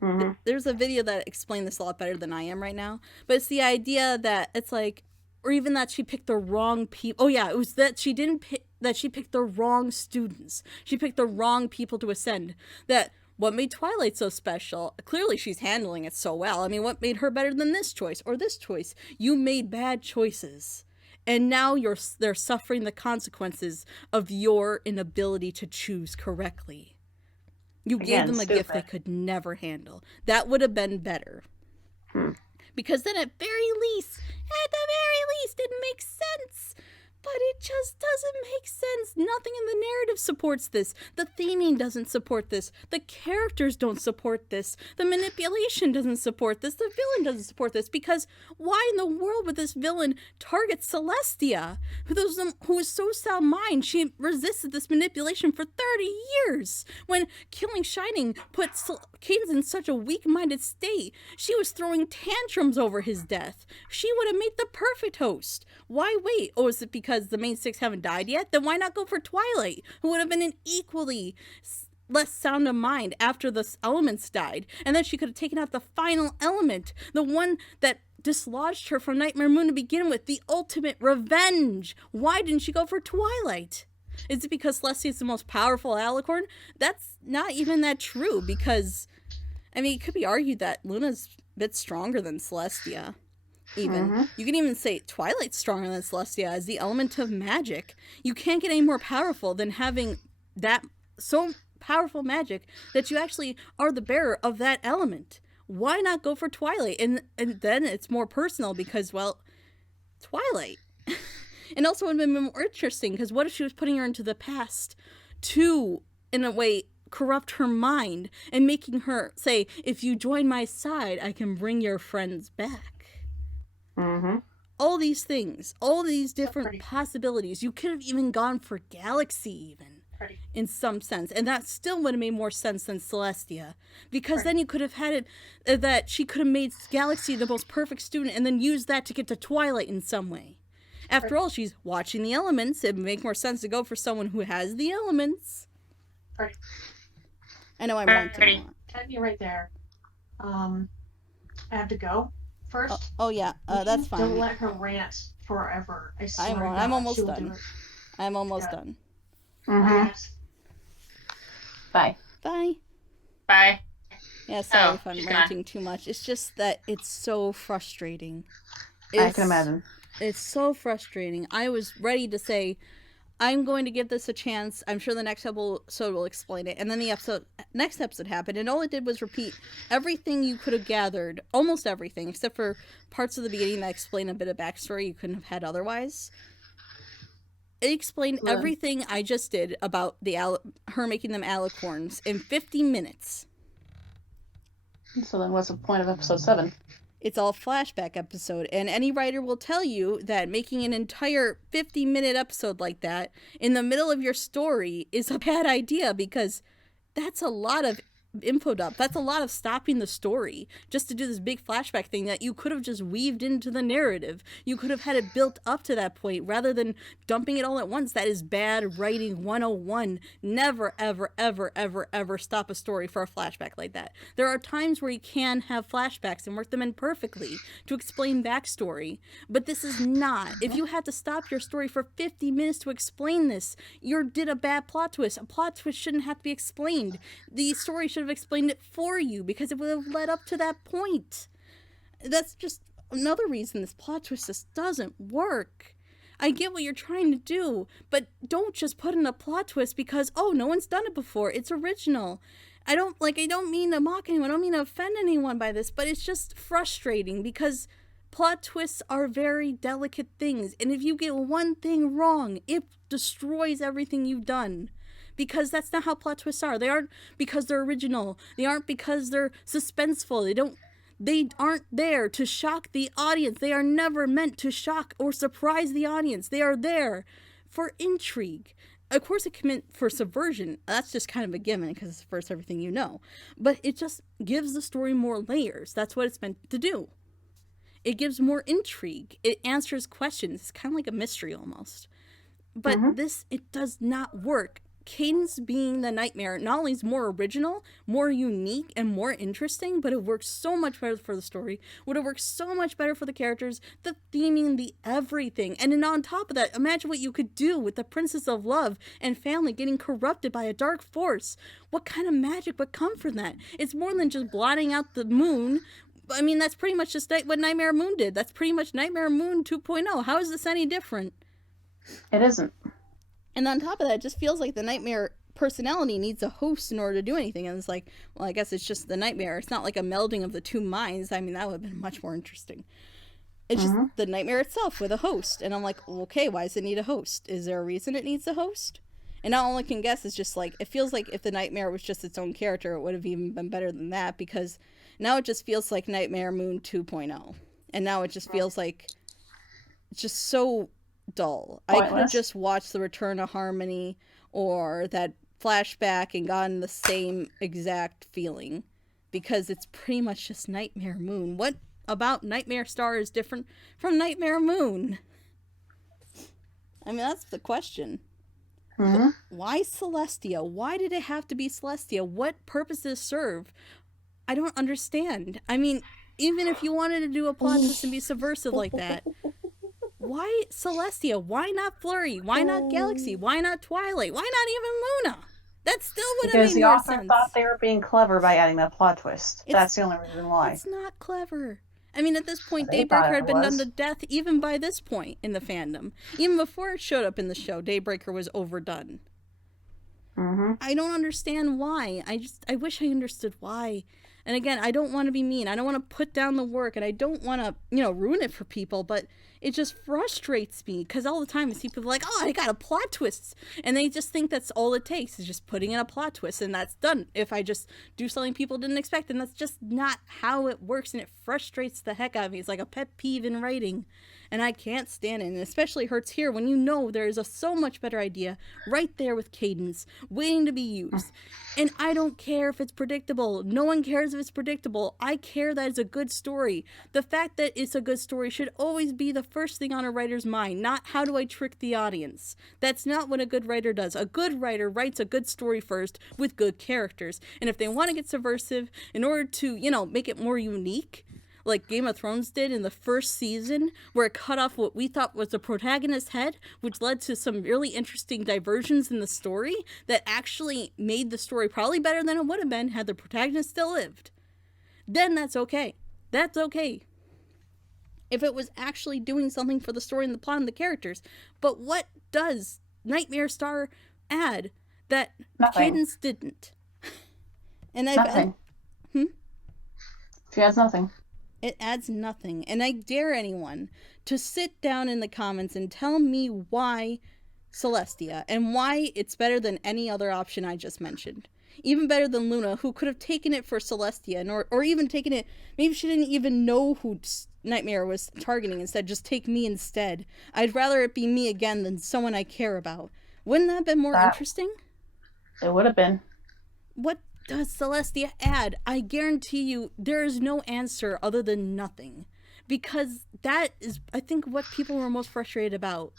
Mm-hmm. There's a video that explained this a lot better than I am right now, but it's the idea that it's like, or even that she picked the wrong people. Oh yeah, it was that she picked the wrong students. She picked the wrong people to ascend. That what made Twilight so special? Clearly she's handling it so well. I mean, what made her better than this choice or this choice? You made bad choices. And now they're suffering the consequences of your inability to choose correctly. You gave them a gift they could never handle. That would have been better. Because then at the very least, it makes sense. But it just doesn't make sense. Nothing in the narrative supports this. The theming doesn't support this. The characters don't support this. The manipulation doesn't support this. The villain doesn't support this. Because why in the world would this villain target Celestia, who is so sound mind? She resisted this manipulation for 30 years. When killing Shining put Cadence in such a weak-minded state, she was throwing tantrums over his death. She would have made the perfect host. Why wait? Oh, is it because the main 6 haven't died yet? Then why not go for Twilight, who would have been an equally less sound of mind after the elements died? And then she could have taken out the final element, the one that dislodged her from Nightmare Moon to begin with, the ultimate revenge. Why didn't she go for Twilight? Is it because Celestia is the most powerful alicorn? That's not even that true, because, I mean, it could be argued that Luna's a bit stronger than Celestia. Even. You can even say Twilight's stronger than Celestia as the element of magic. You can't get any more powerful than having that so powerful magic that you actually are the bearer of that element. Why not go for Twilight? And then it's more personal because, well, Twilight. And also it would have been more interesting because what if she was putting her into the past to, in a way, corrupt her mind and making her say, if you join my side, I can bring your friends back. All these things, all these different possibilities. You could have even gone for Galaxy even, in some sense. And that still would have made more sense than Celestia. Because then you could have had it that she could have made Galaxy the most perfect student and then used that to get to Twilight in some way. After all, she's watching the elements. It would make more sense to go for someone who has the elements. Right. I know I'm ranting a lot. Cut me right there. I have to go first. Oh yeah, that's fine. Don't let her rant forever. I swear to God, I'm almost she will done. do it. I'm almost done. Mm-hmm. Bye. Bye. Bye. Yeah, sorry if I'm she's ranting too much. It's just that it's so frustrating. I can imagine. It's so frustrating. I was ready to say, I'm going to give this a chance. I'm sure the next episode will explain it. And then the next episode happened, and all it did was repeat everything you could have gathered, almost everything, except for parts of the beginning that explain a bit of backstory you couldn't have had otherwise. It explained everything I just did about her making them alicorns in 50 minutes. So then what's the point of episode 7? It's all flashback episode, and any writer will tell you that making an entire 50-minute episode like that in the middle of your story is a bad idea, because that's a lot of info dump. That's a lot of stopping the story just to do this big flashback thing that you could have just weaved into the narrative. You could have had it built up to that point rather than dumping it all at once. That is bad writing 101. Never, ever, ever, ever, ever stop a story for a flashback like that. There are times where you can have flashbacks and work them in perfectly to explain backstory, but this is not. If you had to stop your story for 50 minutes to explain this, you did a bad plot twist. A plot twist shouldn't have to be explained. The story should have explained it for you because it would have led up to that point. That's just another reason this plot twist just doesn't work. I get what you're trying to do, but don't just put in a plot twist because, oh, no one's done it before. It's original. I don't mean to mock anyone. I don't mean to offend anyone by this, but it's just frustrating because plot twists are very delicate things. And if you get one thing wrong, it destroys everything you've done. Because that's not how plot twists are. They aren't because they're original. They aren't because they're suspenseful. They aren't there to shock the audience. They are never meant to shock or surprise the audience. They are there for intrigue. Of course, it can mean for subversion. That's just kind of a given because it's first everything you know. But it just gives the story more layers. That's what it's meant to do. It gives more intrigue. It answers questions. It's kind of like a mystery almost. But it does not work. Cadence being the nightmare not only is more original, more unique, and more interesting, but it works so much better for the story. Would have worked so much better for the characters, the theming, the everything. And then on top of that, imagine what you could do with the Princess of Love and family getting corrupted by a dark force. What kind of magic would come from that? It's more than just blotting out the moon. I mean, that's pretty much just what Nightmare Moon did. That's pretty much Nightmare Moon 2.0. How is this any different? It isn't. And on top of that, it just feels like the Nightmare personality needs a host in order to do anything. And it's like, well, I guess it's just the Nightmare. It's not like a melding of the two minds. I mean, that would have been much more interesting. It's just the Nightmare itself with a host. And I'm like, okay, why does it need a host? Is there a reason it needs a host? And all I can guess is just like, it feels like if the Nightmare was just its own character, it would have even been better than that, because now it just feels like Nightmare Moon 2.0. And now it just feels like it's just so dull. Pointless. I could have just watched The Return of Harmony or that flashback and gotten the same exact feeling, because it's pretty much just Nightmare Moon. What about Nightmare Star is different from Nightmare Moon? I mean, that's the question. Why Celestia? Why did it have to be Celestia? What purpose does it serve? I don't understand. I mean, even if you wanted to do a plot twist and be subversive like that, why Celestia? Why not Flurry? Why not Galaxy? Why not Twilight? Why not even Luna? That still would have Because made the more author sense. thought they were being clever by adding that plot twist. That's the only reason why. It's not clever. I mean, at this point, They thought Daybreaker it had been done was. to death even by this point in the fandom. Even before it showed up in the show, Daybreaker was overdone. I don't understand why. I wish I understood why. And again, I don't want to be mean. I don't want to put down the work, and I don't want to, ruin it for people, but it just frustrates me because all the time I see people like, oh, I got a plot twist. And they just think that's all it takes is just putting in a plot twist, and that's done. If I just do something people didn't expect, and that's just not how it works, and it frustrates the heck out of me. It's like a pet peeve in writing, and I can't stand it. And it especially hurts here when you know there is a so much better idea right there with Cadence waiting to be used. And I don't care if it's predictable. No one cares if if it's predictable, I care that it's a good story. The fact that it's a good story should always be the first thing on a writer's mind, not how do I trick the audience. That's not what a good writer does. A good writer writes a good story first with good characters. And if they want to get subversive in order to, make it more unique, like Game of Thrones did in the first season, where it cut off what we thought was the protagonist's head, which led to some really interesting diversions in the story that actually made the story probably better than it would have been had the protagonist still lived. Then that's okay. That's okay. If it was actually doing something for the story and the plot and the characters. But what does Nightmare Star add that Cadence didn't? And Nothing. She has nothing. It adds nothing. And I dare anyone to sit down in the comments and tell me why Celestia and why it's better than any other option I just mentioned. Even better than Luna, who could have taken it for Celestia, or even taken it, maybe she didn't even know who Nightmare was targeting, instead just take me instead. I'd rather it be me again than someone I care about. Wouldn't that have been more interesting? It would have been. What does Celestia add? I guarantee you there is no answer other than nothing. Because that is, I think, what people were most frustrated about.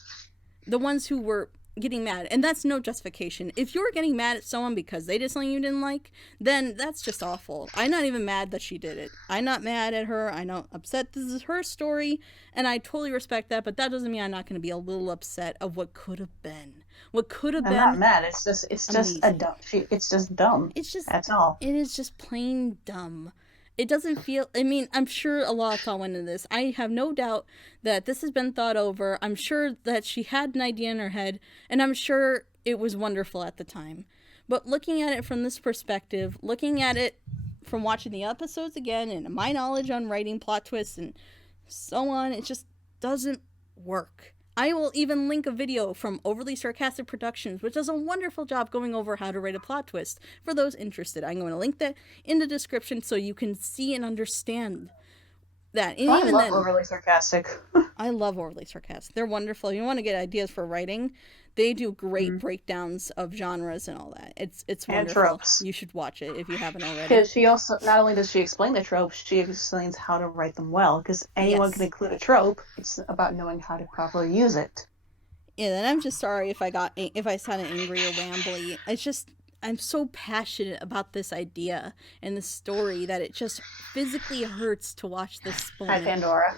The ones who were getting mad. And that's no justification. If you're getting mad at someone because they did something you didn't like, then that's just awful. I'm not even mad that she did it. I'm not mad at her. I'm not upset. This is her story, and I totally respect that, but that doesn't mean I'm not going to be a little upset of what could have been. What could have been. I'm not mad. It's just a dumb. It's just dumb. It's just, that's all. It is just plain dumb. It doesn't feel, I mean, I'm sure a lot of thought went into this. I have no doubt that this has been thought over. I'm sure that she had an idea in her head, and I'm sure it was wonderful at the time. But looking at it from this perspective, looking at it from watching the episodes again, and my knowledge on writing plot twists and so on, it just doesn't work. I will even link a video from Overly Sarcastic Productions, which does a wonderful job going over how to write a plot twist for those interested. I'm going to link that in the description so you can see and understand that. And I love Overly Sarcastic. I love Overly Sarcastic. They're wonderful. You want to get ideas for writing, they do great breakdowns of genres and all that. It's wonderful. And tropes. You should watch it if you haven't already. Because she also, not only does she explain the tropes, she explains how to write them well. Because anyone can include a trope. It's about knowing how to properly use it. Yeah, and I'm just sorry if I sounded angry or rambly. It's just, I'm so passionate about this idea and the story that it just physically hurts to watch this spoil. Hi, Pandora.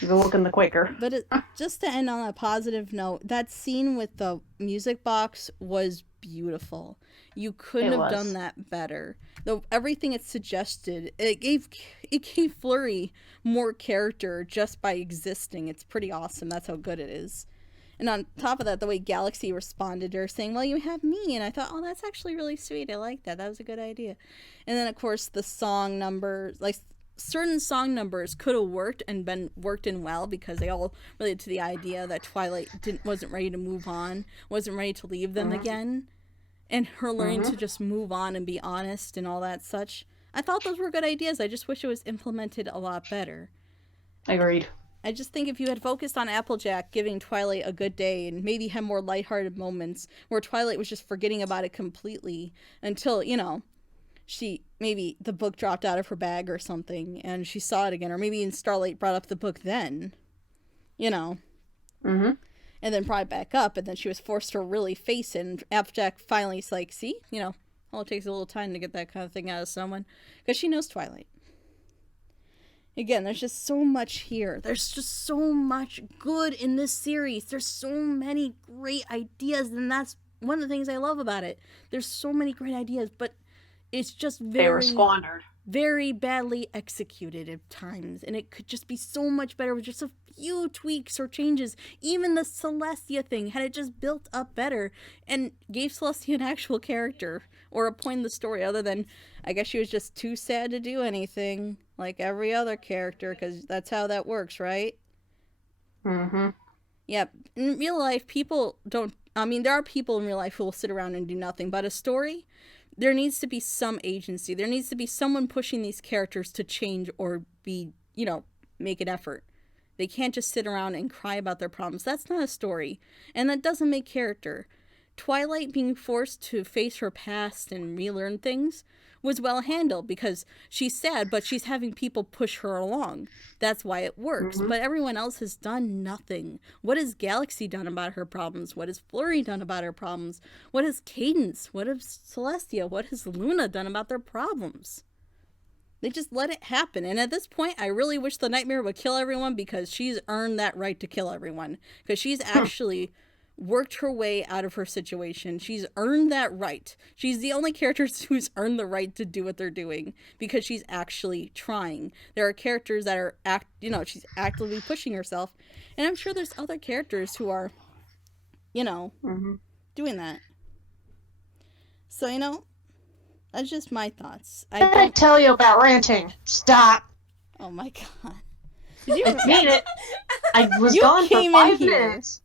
You've been looking the Quaker. But just to end on a positive note, that scene with the music box was beautiful. You couldn't have done that better. Though everything it suggested, it gave Flurry more character just by existing. It's pretty awesome. That's how good it is. And on top of that, the way Galaxy responded to her saying, well, you have me. And I thought, oh, that's actually really sweet. I like that. That was a good idea. And then, of course, the song numbers, like certain song numbers could have worked in well because they all related to the idea that Twilight wasn't ready to move on, wasn't ready to leave them again. And her learning to just move on and be honest and all that such. I thought those were good ideas. I just wish it was implemented a lot better. Agreed. I just think if you had focused on Applejack giving Twilight a good day and maybe had more lighthearted moments where Twilight was just forgetting about it completely until, maybe the book dropped out of her bag or something and she saw it again, or maybe even Starlight brought up the book then, and then brought it back up, and then she was forced to really face it, and Applejack finally is like, see, all it takes a little time to get that kind of thing out of someone, because she knows Twilight. Again, there's just so much here. There's just so much good in this series. There's so many great ideas, and that's one of the things I love about it. There's so many great ideas, but it's just they were squandered. Very badly executed at times, and it could just be so much better with just a few tweaks or changes. Even the Celestia thing, had it just built up better and gave Celestia an actual character or a point in the story, other than I guess she was just too sad to do anything like every other character, because that's how that works, right? Yeah, in real life, there are people in real life who will sit around and do nothing, but a story, there needs to be some agency. There needs to be someone pushing these characters to change or be, make an effort. They can't just sit around and cry about their problems. That's not a story. And that doesn't make character. Twilight being forced to face her past and relearn things was well handled because she's sad, but she's having people push her along. That's why it works. But everyone else has done nothing. What has Galaxy done about her problems? What has Flurry done about her problems? What has Cadence? What has Celestia? What has Luna done about their problems? They just let it happen. And at this point, I really wish the Nightmare would kill everyone because she's earned that right to kill everyone. Because she's actually worked her way out of her situation. She's earned that right. She's the only character who's earned the right to do what they're doing because she's actually trying. There are characters that are she's actively pushing herself, and I'm sure there's other characters who are doing that. So that's just my thoughts. I didn't tell you about ranting. Stop. Oh my god. I mean it. I was gone for 5 minutes.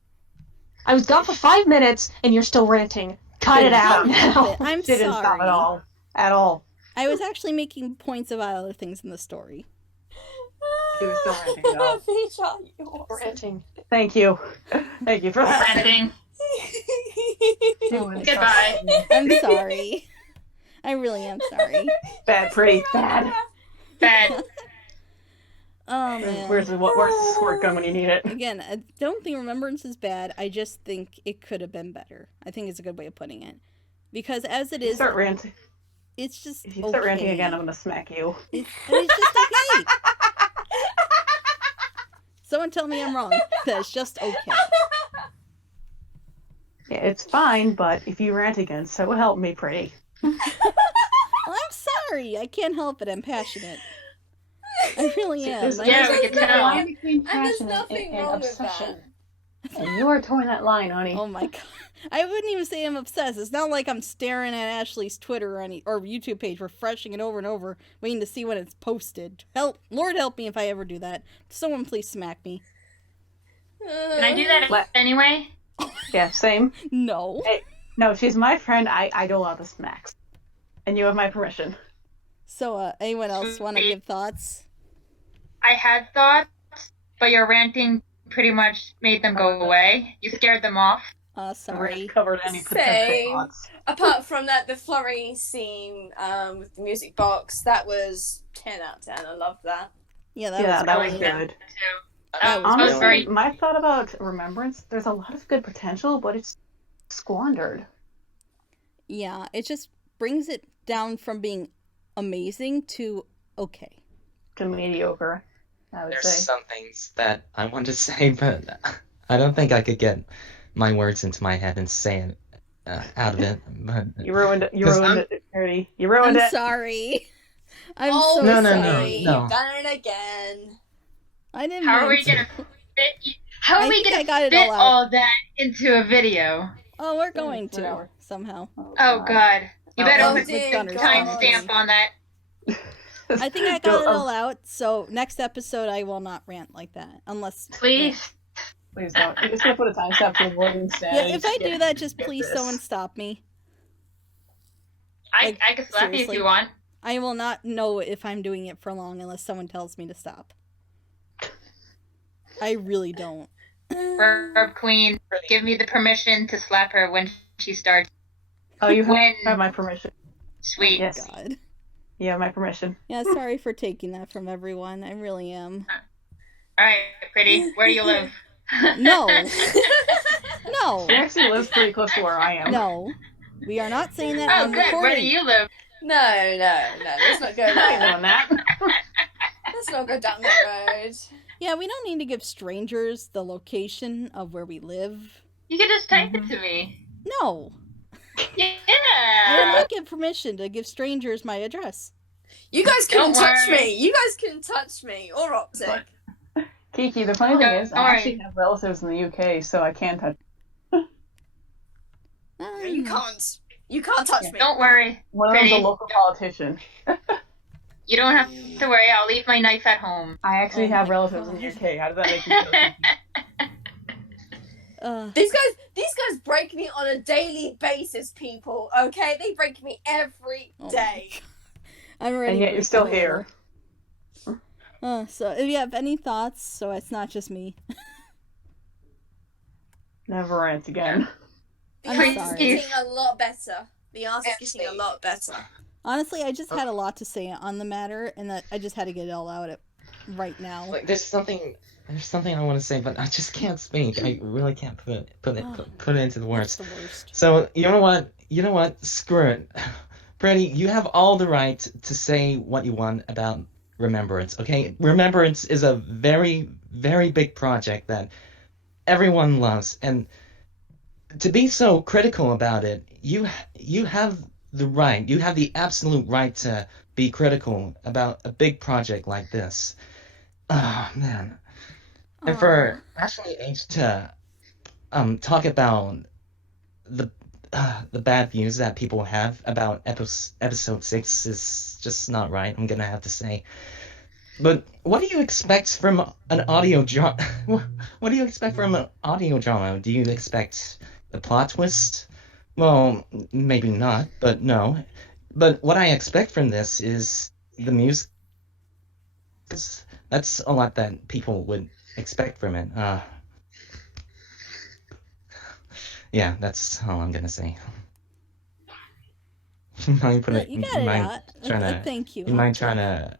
I was gone for 5 minutes, and you're still ranting. Cut it out now. I'm Didn't sorry. stop at all. At all. I was actually making points about other things in the story. She was still ranting though. Ranting. Thank you. Thank you for that. Ranting. Goodbye. I'm sorry. I really am sorry. Bad, pretty bad. Bad. Oh man. Where's the squirt gun when you need it? Again, I don't think Remembrance is bad. I just think it could have been better. I think it's a good way of putting it. Because as it is, Start ranting. It's just If you start ranting again, I'm gonna smack you. It's just okay. Someone tell me I'm wrong. That's just okay. Yeah, it's fine, but if you rant again, so help me, pretty. Well, I'm sorry. I can't help it. I'm passionate. I really am. Yeah, we can tell. line between And there's passion nothing and wrong with obsession. And you are towing that line, honey. Oh my god. I wouldn't even say I'm obsessed. It's not like I'm staring at Ashley's Twitter or YouTube page, refreshing it over and over, waiting to see when it's posted. Lord help me if I ever do that. Someone please smack me. Can I do that anyway? Yeah, same. No. Hey, no, she's my friend. I do a lot of smacks. And you have my permission. So, anyone else want to give thoughts? I had thoughts, but your ranting pretty much made them go away. You scared them off. Sorry. Covered any potential Same. thoughts. Apart from that, the flurry scene with the music box, that was 10 out of 10. I loved that. Yeah, that was good. Honestly, my thought about Remembrance, there's a lot of good potential, but it's squandered. Yeah, it just brings it down from being amazing to okay. To mediocre, I would There's say. some things that I want to say, but I don't think I could get my words into my head and say it out of it. But You ruined it. You ruined it, Harry. You ruined it. I'm sorry. I'm Oh, so No, sorry. no, no. You've done it again. I didn't. How are mean we to. gonna fit? How I are we think I gonna got it fit all out. all that into a video? Oh, we're going to somehow. Oh God! You better put with Gunner's timestamp on that. I think I got it all out. So next episode, I will not rant like that, unless. Please. Please don't. I'm just gonna put a timestamp to what you said. Yeah, if I do Yeah, that, just get please this. someone stop me. I can slap you if seriously. you want. I will not know if I'm doing it for long unless someone tells me to stop. I really don't. Verb Queen, give me the permission to slap her when she starts. Oh, you When- have my permission. Sweet. Yes. God. You have my permission. Yeah, sorry for taking that from everyone. I really am. All right, pretty. Where do you live? No. No. She actually lives pretty close to where I am. No. We are not saying that Oh, on good. Where do recording. you live? No. Let's not go I ain't there. doing that. Let's not go down that road. Yeah, we don't need to give strangers the location of where we live. You can just type it to me. No. I Yeah. did not give permission to give strangers my address. You guys couldn't Don't touch worry. me. You guys couldn't touch me. Or Optic. Kiki, the funny thing is, Don't I worry. actually have relatives in the UK, so I can touch You can't. You can't touch me. Don't worry. one of them's a Pretty. local politician. You don't have to worry. I'll leave my knife at home. I actually Oh have my relatives in the God. UK. How does that make you feel, Kiki? These guys break me on a daily basis, people. Okay, they break me every Oh my day. I'm ready. And yet for you're still some here. So if you have any thoughts, so it's not just me. Never rant again. The I'm answer's sorry. getting a lot better. The answer's getting a lot better. Honestly, I just had a lot to say on the matter, and that I just had to get it all out right now. Like, there's something I want to say, but I just can't speak. I really can't put it into the words. That's the worst. So you know what? Screw it. Pretty, you have all the right to say what you want about Remembrance. Okay, Remembrance is a very, very big project that everyone loves, and to be so critical about it, you have the right, you have the absolute right to be critical about a big project like this. Oh man. And for Ashley H to talk about the bad views that people have about episode 6 is just not right, I'm gonna have to say. But what do you expect from an audio drama? What do you expect from an audio drama? Do you expect a plot twist? Well, maybe not, but no. But what I expect from this is the music. That's a lot that people would expect from it. Yeah, that's all I'm gonna say. You mind putting? You got it out. Thank you. You mind trying to?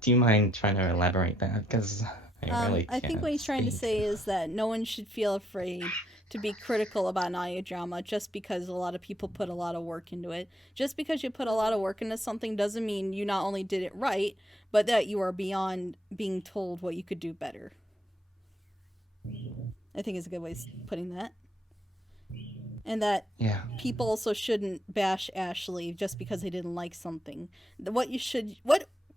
Do you mind trying to elaborate that? Because I really can't. I think what he's trying to say is that no one should feel afraid to be critical about an audio drama just because a lot of people put a lot of work into it. Just because you put a lot of work into something doesn't mean you not only did it right, but that you are beyond being told what you could do better. I think is a good way of putting that. And that people also shouldn't bash Ashley just because they didn't like something. What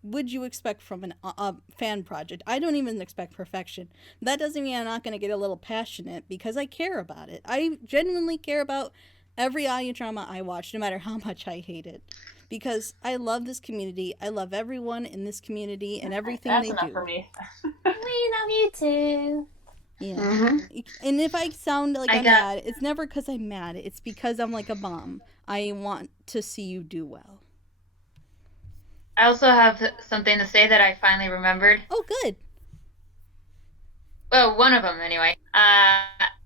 would you expect from a fan project? I don't even expect perfection. That doesn't mean I'm not going to get a little passionate because I care about it. I genuinely care about every audio drama I watch, no matter how much I hate it. Because I love this community. I love everyone in this community and everything they do. That's enough for me. We love you too. Yeah. Mm-hmm. And if I sound like I'm mad, it's never because I'm mad. It's because I'm like a mom. I want to see you do well. I also have something to say that I finally remembered. Oh, good. Well, one of them anyway.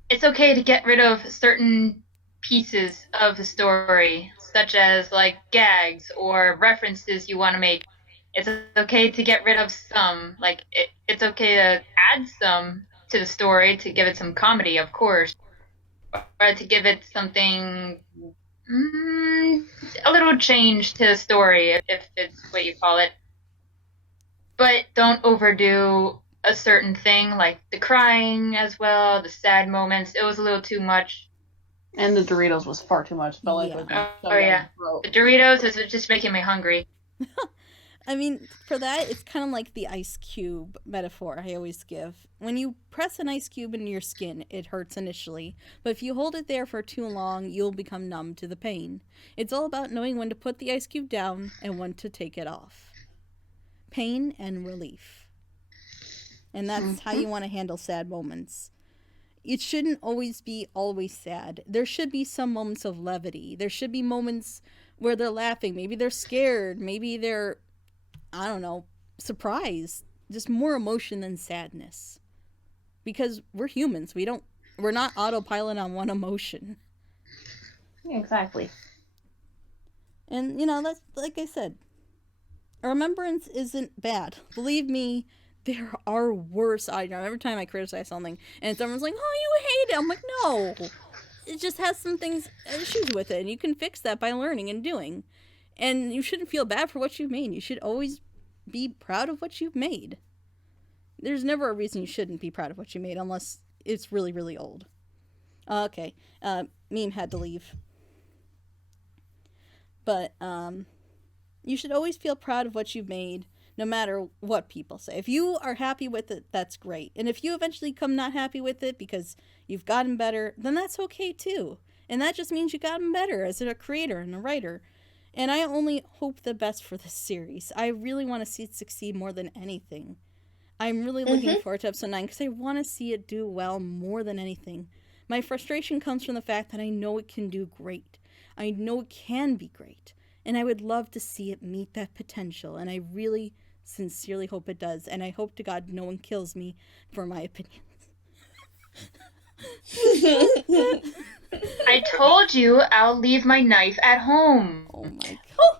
It's okay to get rid of certain pieces of the story, such as like gags or references you want to make. It's okay to get rid of some. Like it's okay to add some to the story to give it some comedy, of course, or to give it something. A little change to the story, if it's what you call it. But don't overdo a certain thing, like the crying as well, the sad moments. It was a little too much. And the Doritos was far too much. Felt like it was the Doritos is just making me hungry. I mean, for that, it's kind of like the ice cube metaphor I always give. When you press an ice cube into your skin, it hurts initially. But if you hold it there for too long, you'll become numb to the pain. It's all about knowing when to put the ice cube down and when to take it off. Pain and relief. And that's how you want to handle sad moments. It shouldn't always be sad. There should be some moments of levity. There should be moments where they're laughing. Maybe they're scared. Maybe they're, I don't know, surprised. Just more emotion than sadness. Because we're humans. We're not autopilot on one emotion. Exactly. And, that's, like I said, Remembrance isn't bad. Believe me, there are worse audio. Every time I criticize something and someone's like, oh, you hate it. I'm like, no. It just has some issues with it. And you can fix that by learning and doing. And you shouldn't feel bad for what you've made. You should always be proud of what you've made. There's never a reason you shouldn't be proud of what you made unless it's really, really old. Okay. Meme had to leave. But you should always feel proud of what you've made, no matter what people say. If you are happy with it, that's great. And if you eventually come not happy with it because you've gotten better, then that's okay too. And that just means you've gotten better as a creator and a writer. And I only hope the best for this series. I really want to see it succeed more than anything. I'm really looking forward to episode 9 because I want to see it do well more than anything. My frustration comes from the fact that I know it can do great. I know it can be great. And I would love to see it meet that potential. And I really sincerely hope it does. And I hope to God no one kills me for my opinions. I told you I'll leave my knife at home. Oh my God.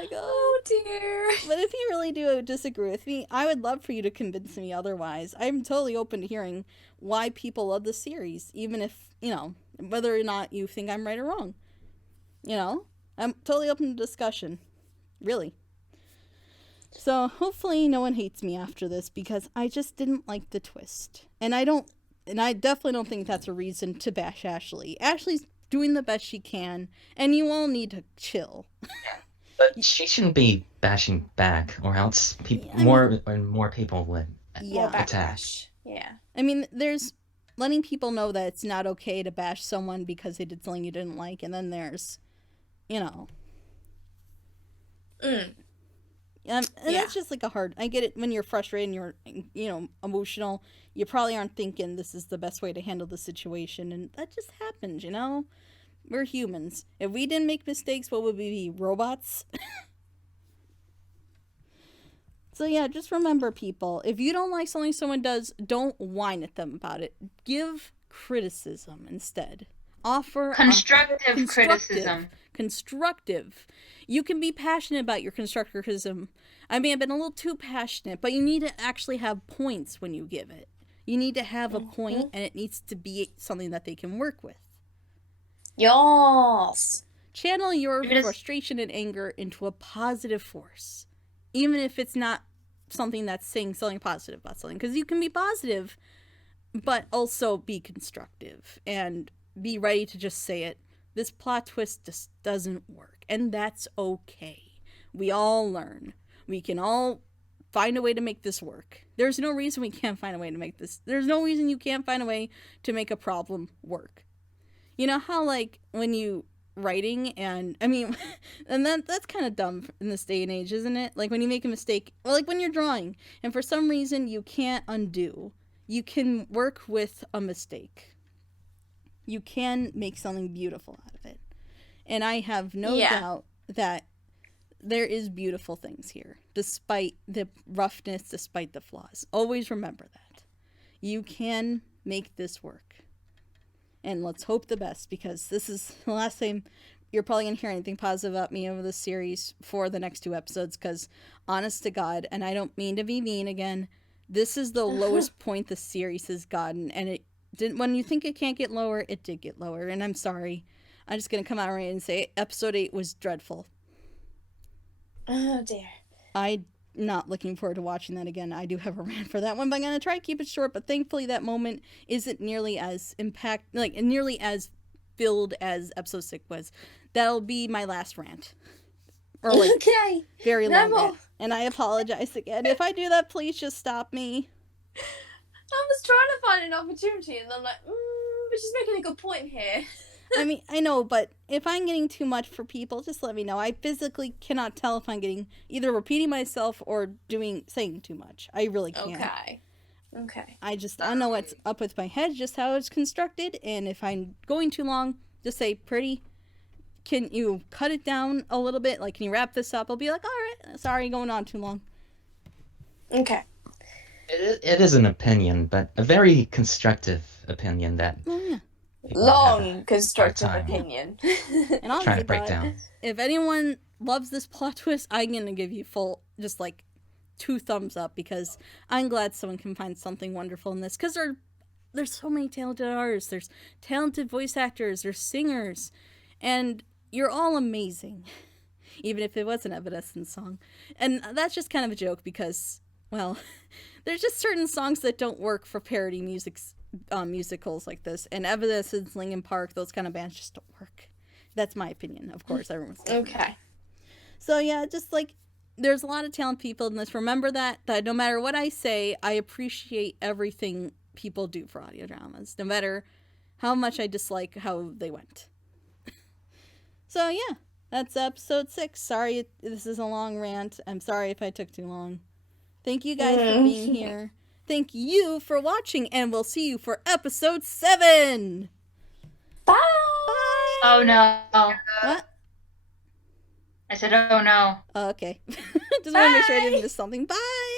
my god. Oh dear. But if you really do disagree with me, I would love for you to convince me otherwise. I'm totally open to hearing why people love the series, even if, whether or not you think I'm right or wrong. I'm totally open to discussion. Really. So hopefully no one hates me after this, because I just didn't like the twist. And I definitely don't think that's a reason to bash Ashley. Ashley's doing the best she can, and you all need to chill. But she shouldn't be bashing back, or else more people would attack. Yeah. I mean, there's letting people know that it's not okay to bash someone because they did something you didn't like, and then there's, and that's just like I get it when you're frustrated and you're, emotional. You probably aren't thinking this is the best way to handle the situation, and that just happens, We're humans. If we didn't make mistakes, what would we be, robots? So yeah, just remember, people, if you don't like something someone does, don't whine at them about it. Give criticism instead. Offer constructive criticism. Constructive. You can be passionate about your constructive criticism. I mean, I've been a little too passionate, but you need to actually have points when you give it. You need to have a point, and it needs to be something that they can work with. Yes. Channel your frustration and anger into a positive force. Even if it's not something that's saying something positive about something. Because you can be positive, but also be constructive. And be ready to just say it. This plot twist just doesn't work. And that's okay. We all learn. We can all find a way to make this work. There's no reason we can't find a way to make this. There's no reason you can't find a way to make a problem work. You know how, like, when you writing, and I mean, and that's kind of dumb in this day and age, isn't it? Like, when you make a mistake, or like when you're drawing, and for some reason you can't undo, you can work with a mistake. You can make something beautiful out of it. And I have no doubt that there is beautiful things here, despite the roughness, despite the flaws. Always remember that. You can make this work. And let's hope the best, because this is the last time you're probably going to hear anything positive about me over this series for the next 2 episodes, because honest to God, and I don't mean to be mean again, this is the lowest point the series has gotten, and it didn't. When you think it can't get lower, it did get lower, and I'm sorry. I'm just going to come out right and say episode 8 was dreadful. Oh dear. I'm not looking forward to watching that again. I do have a rant for that one, but I'm going to try to keep it short, but thankfully that moment isn't nearly as nearly as filled as episode 6 was. That'll be my last rant. Or like, okay. Very long rant. And I apologize again. If I do that, please just stop me. I was trying to find an opportunity, and I'm like, but she's making a good point here. I mean, I know, but if I'm getting too much for people, just let me know. I physically cannot tell if I'm getting either repeating myself or saying too much. I really can't. Okay. I know what's up with my head, just how it's constructed, and if I'm going too long, just say, Pretty, can you cut it down a little bit? Like, can you wrap this up? I'll be like, all right, sorry, going on too long. Okay. It is an opinion, but a very constructive opinion that... Oh, yeah. Long constructive opinion. And honestly, trying to break down. If anyone loves this plot twist, I'm gonna give you full, just like 2 thumbs up, because I'm glad someone can find something wonderful in this. Because there's so many talented artists, there's talented voice actors, there's singers, and you're all amazing. Even if it was an Evanescence song, and that's just kind of a joke because, well, there's just certain songs that don't work for parody musicals like this, and Evanescence, Linkin Park, those kind of bands just don't work. That's my opinion, of course. Everyone's okay. So yeah, just like there's a lot of talented people in this. Remember that no matter what I say, I appreciate everything people do for audio dramas, no matter how much I dislike how they went. So yeah, that's episode 6. Sorry this is a long rant. I'm sorry if I took too long. Thank you guys for being here. Thank you for watching, and we'll see you for episode 7. Bye! Oh no. What? I said, oh no. Oh, okay. Just want to make sure I didn't miss something. Bye!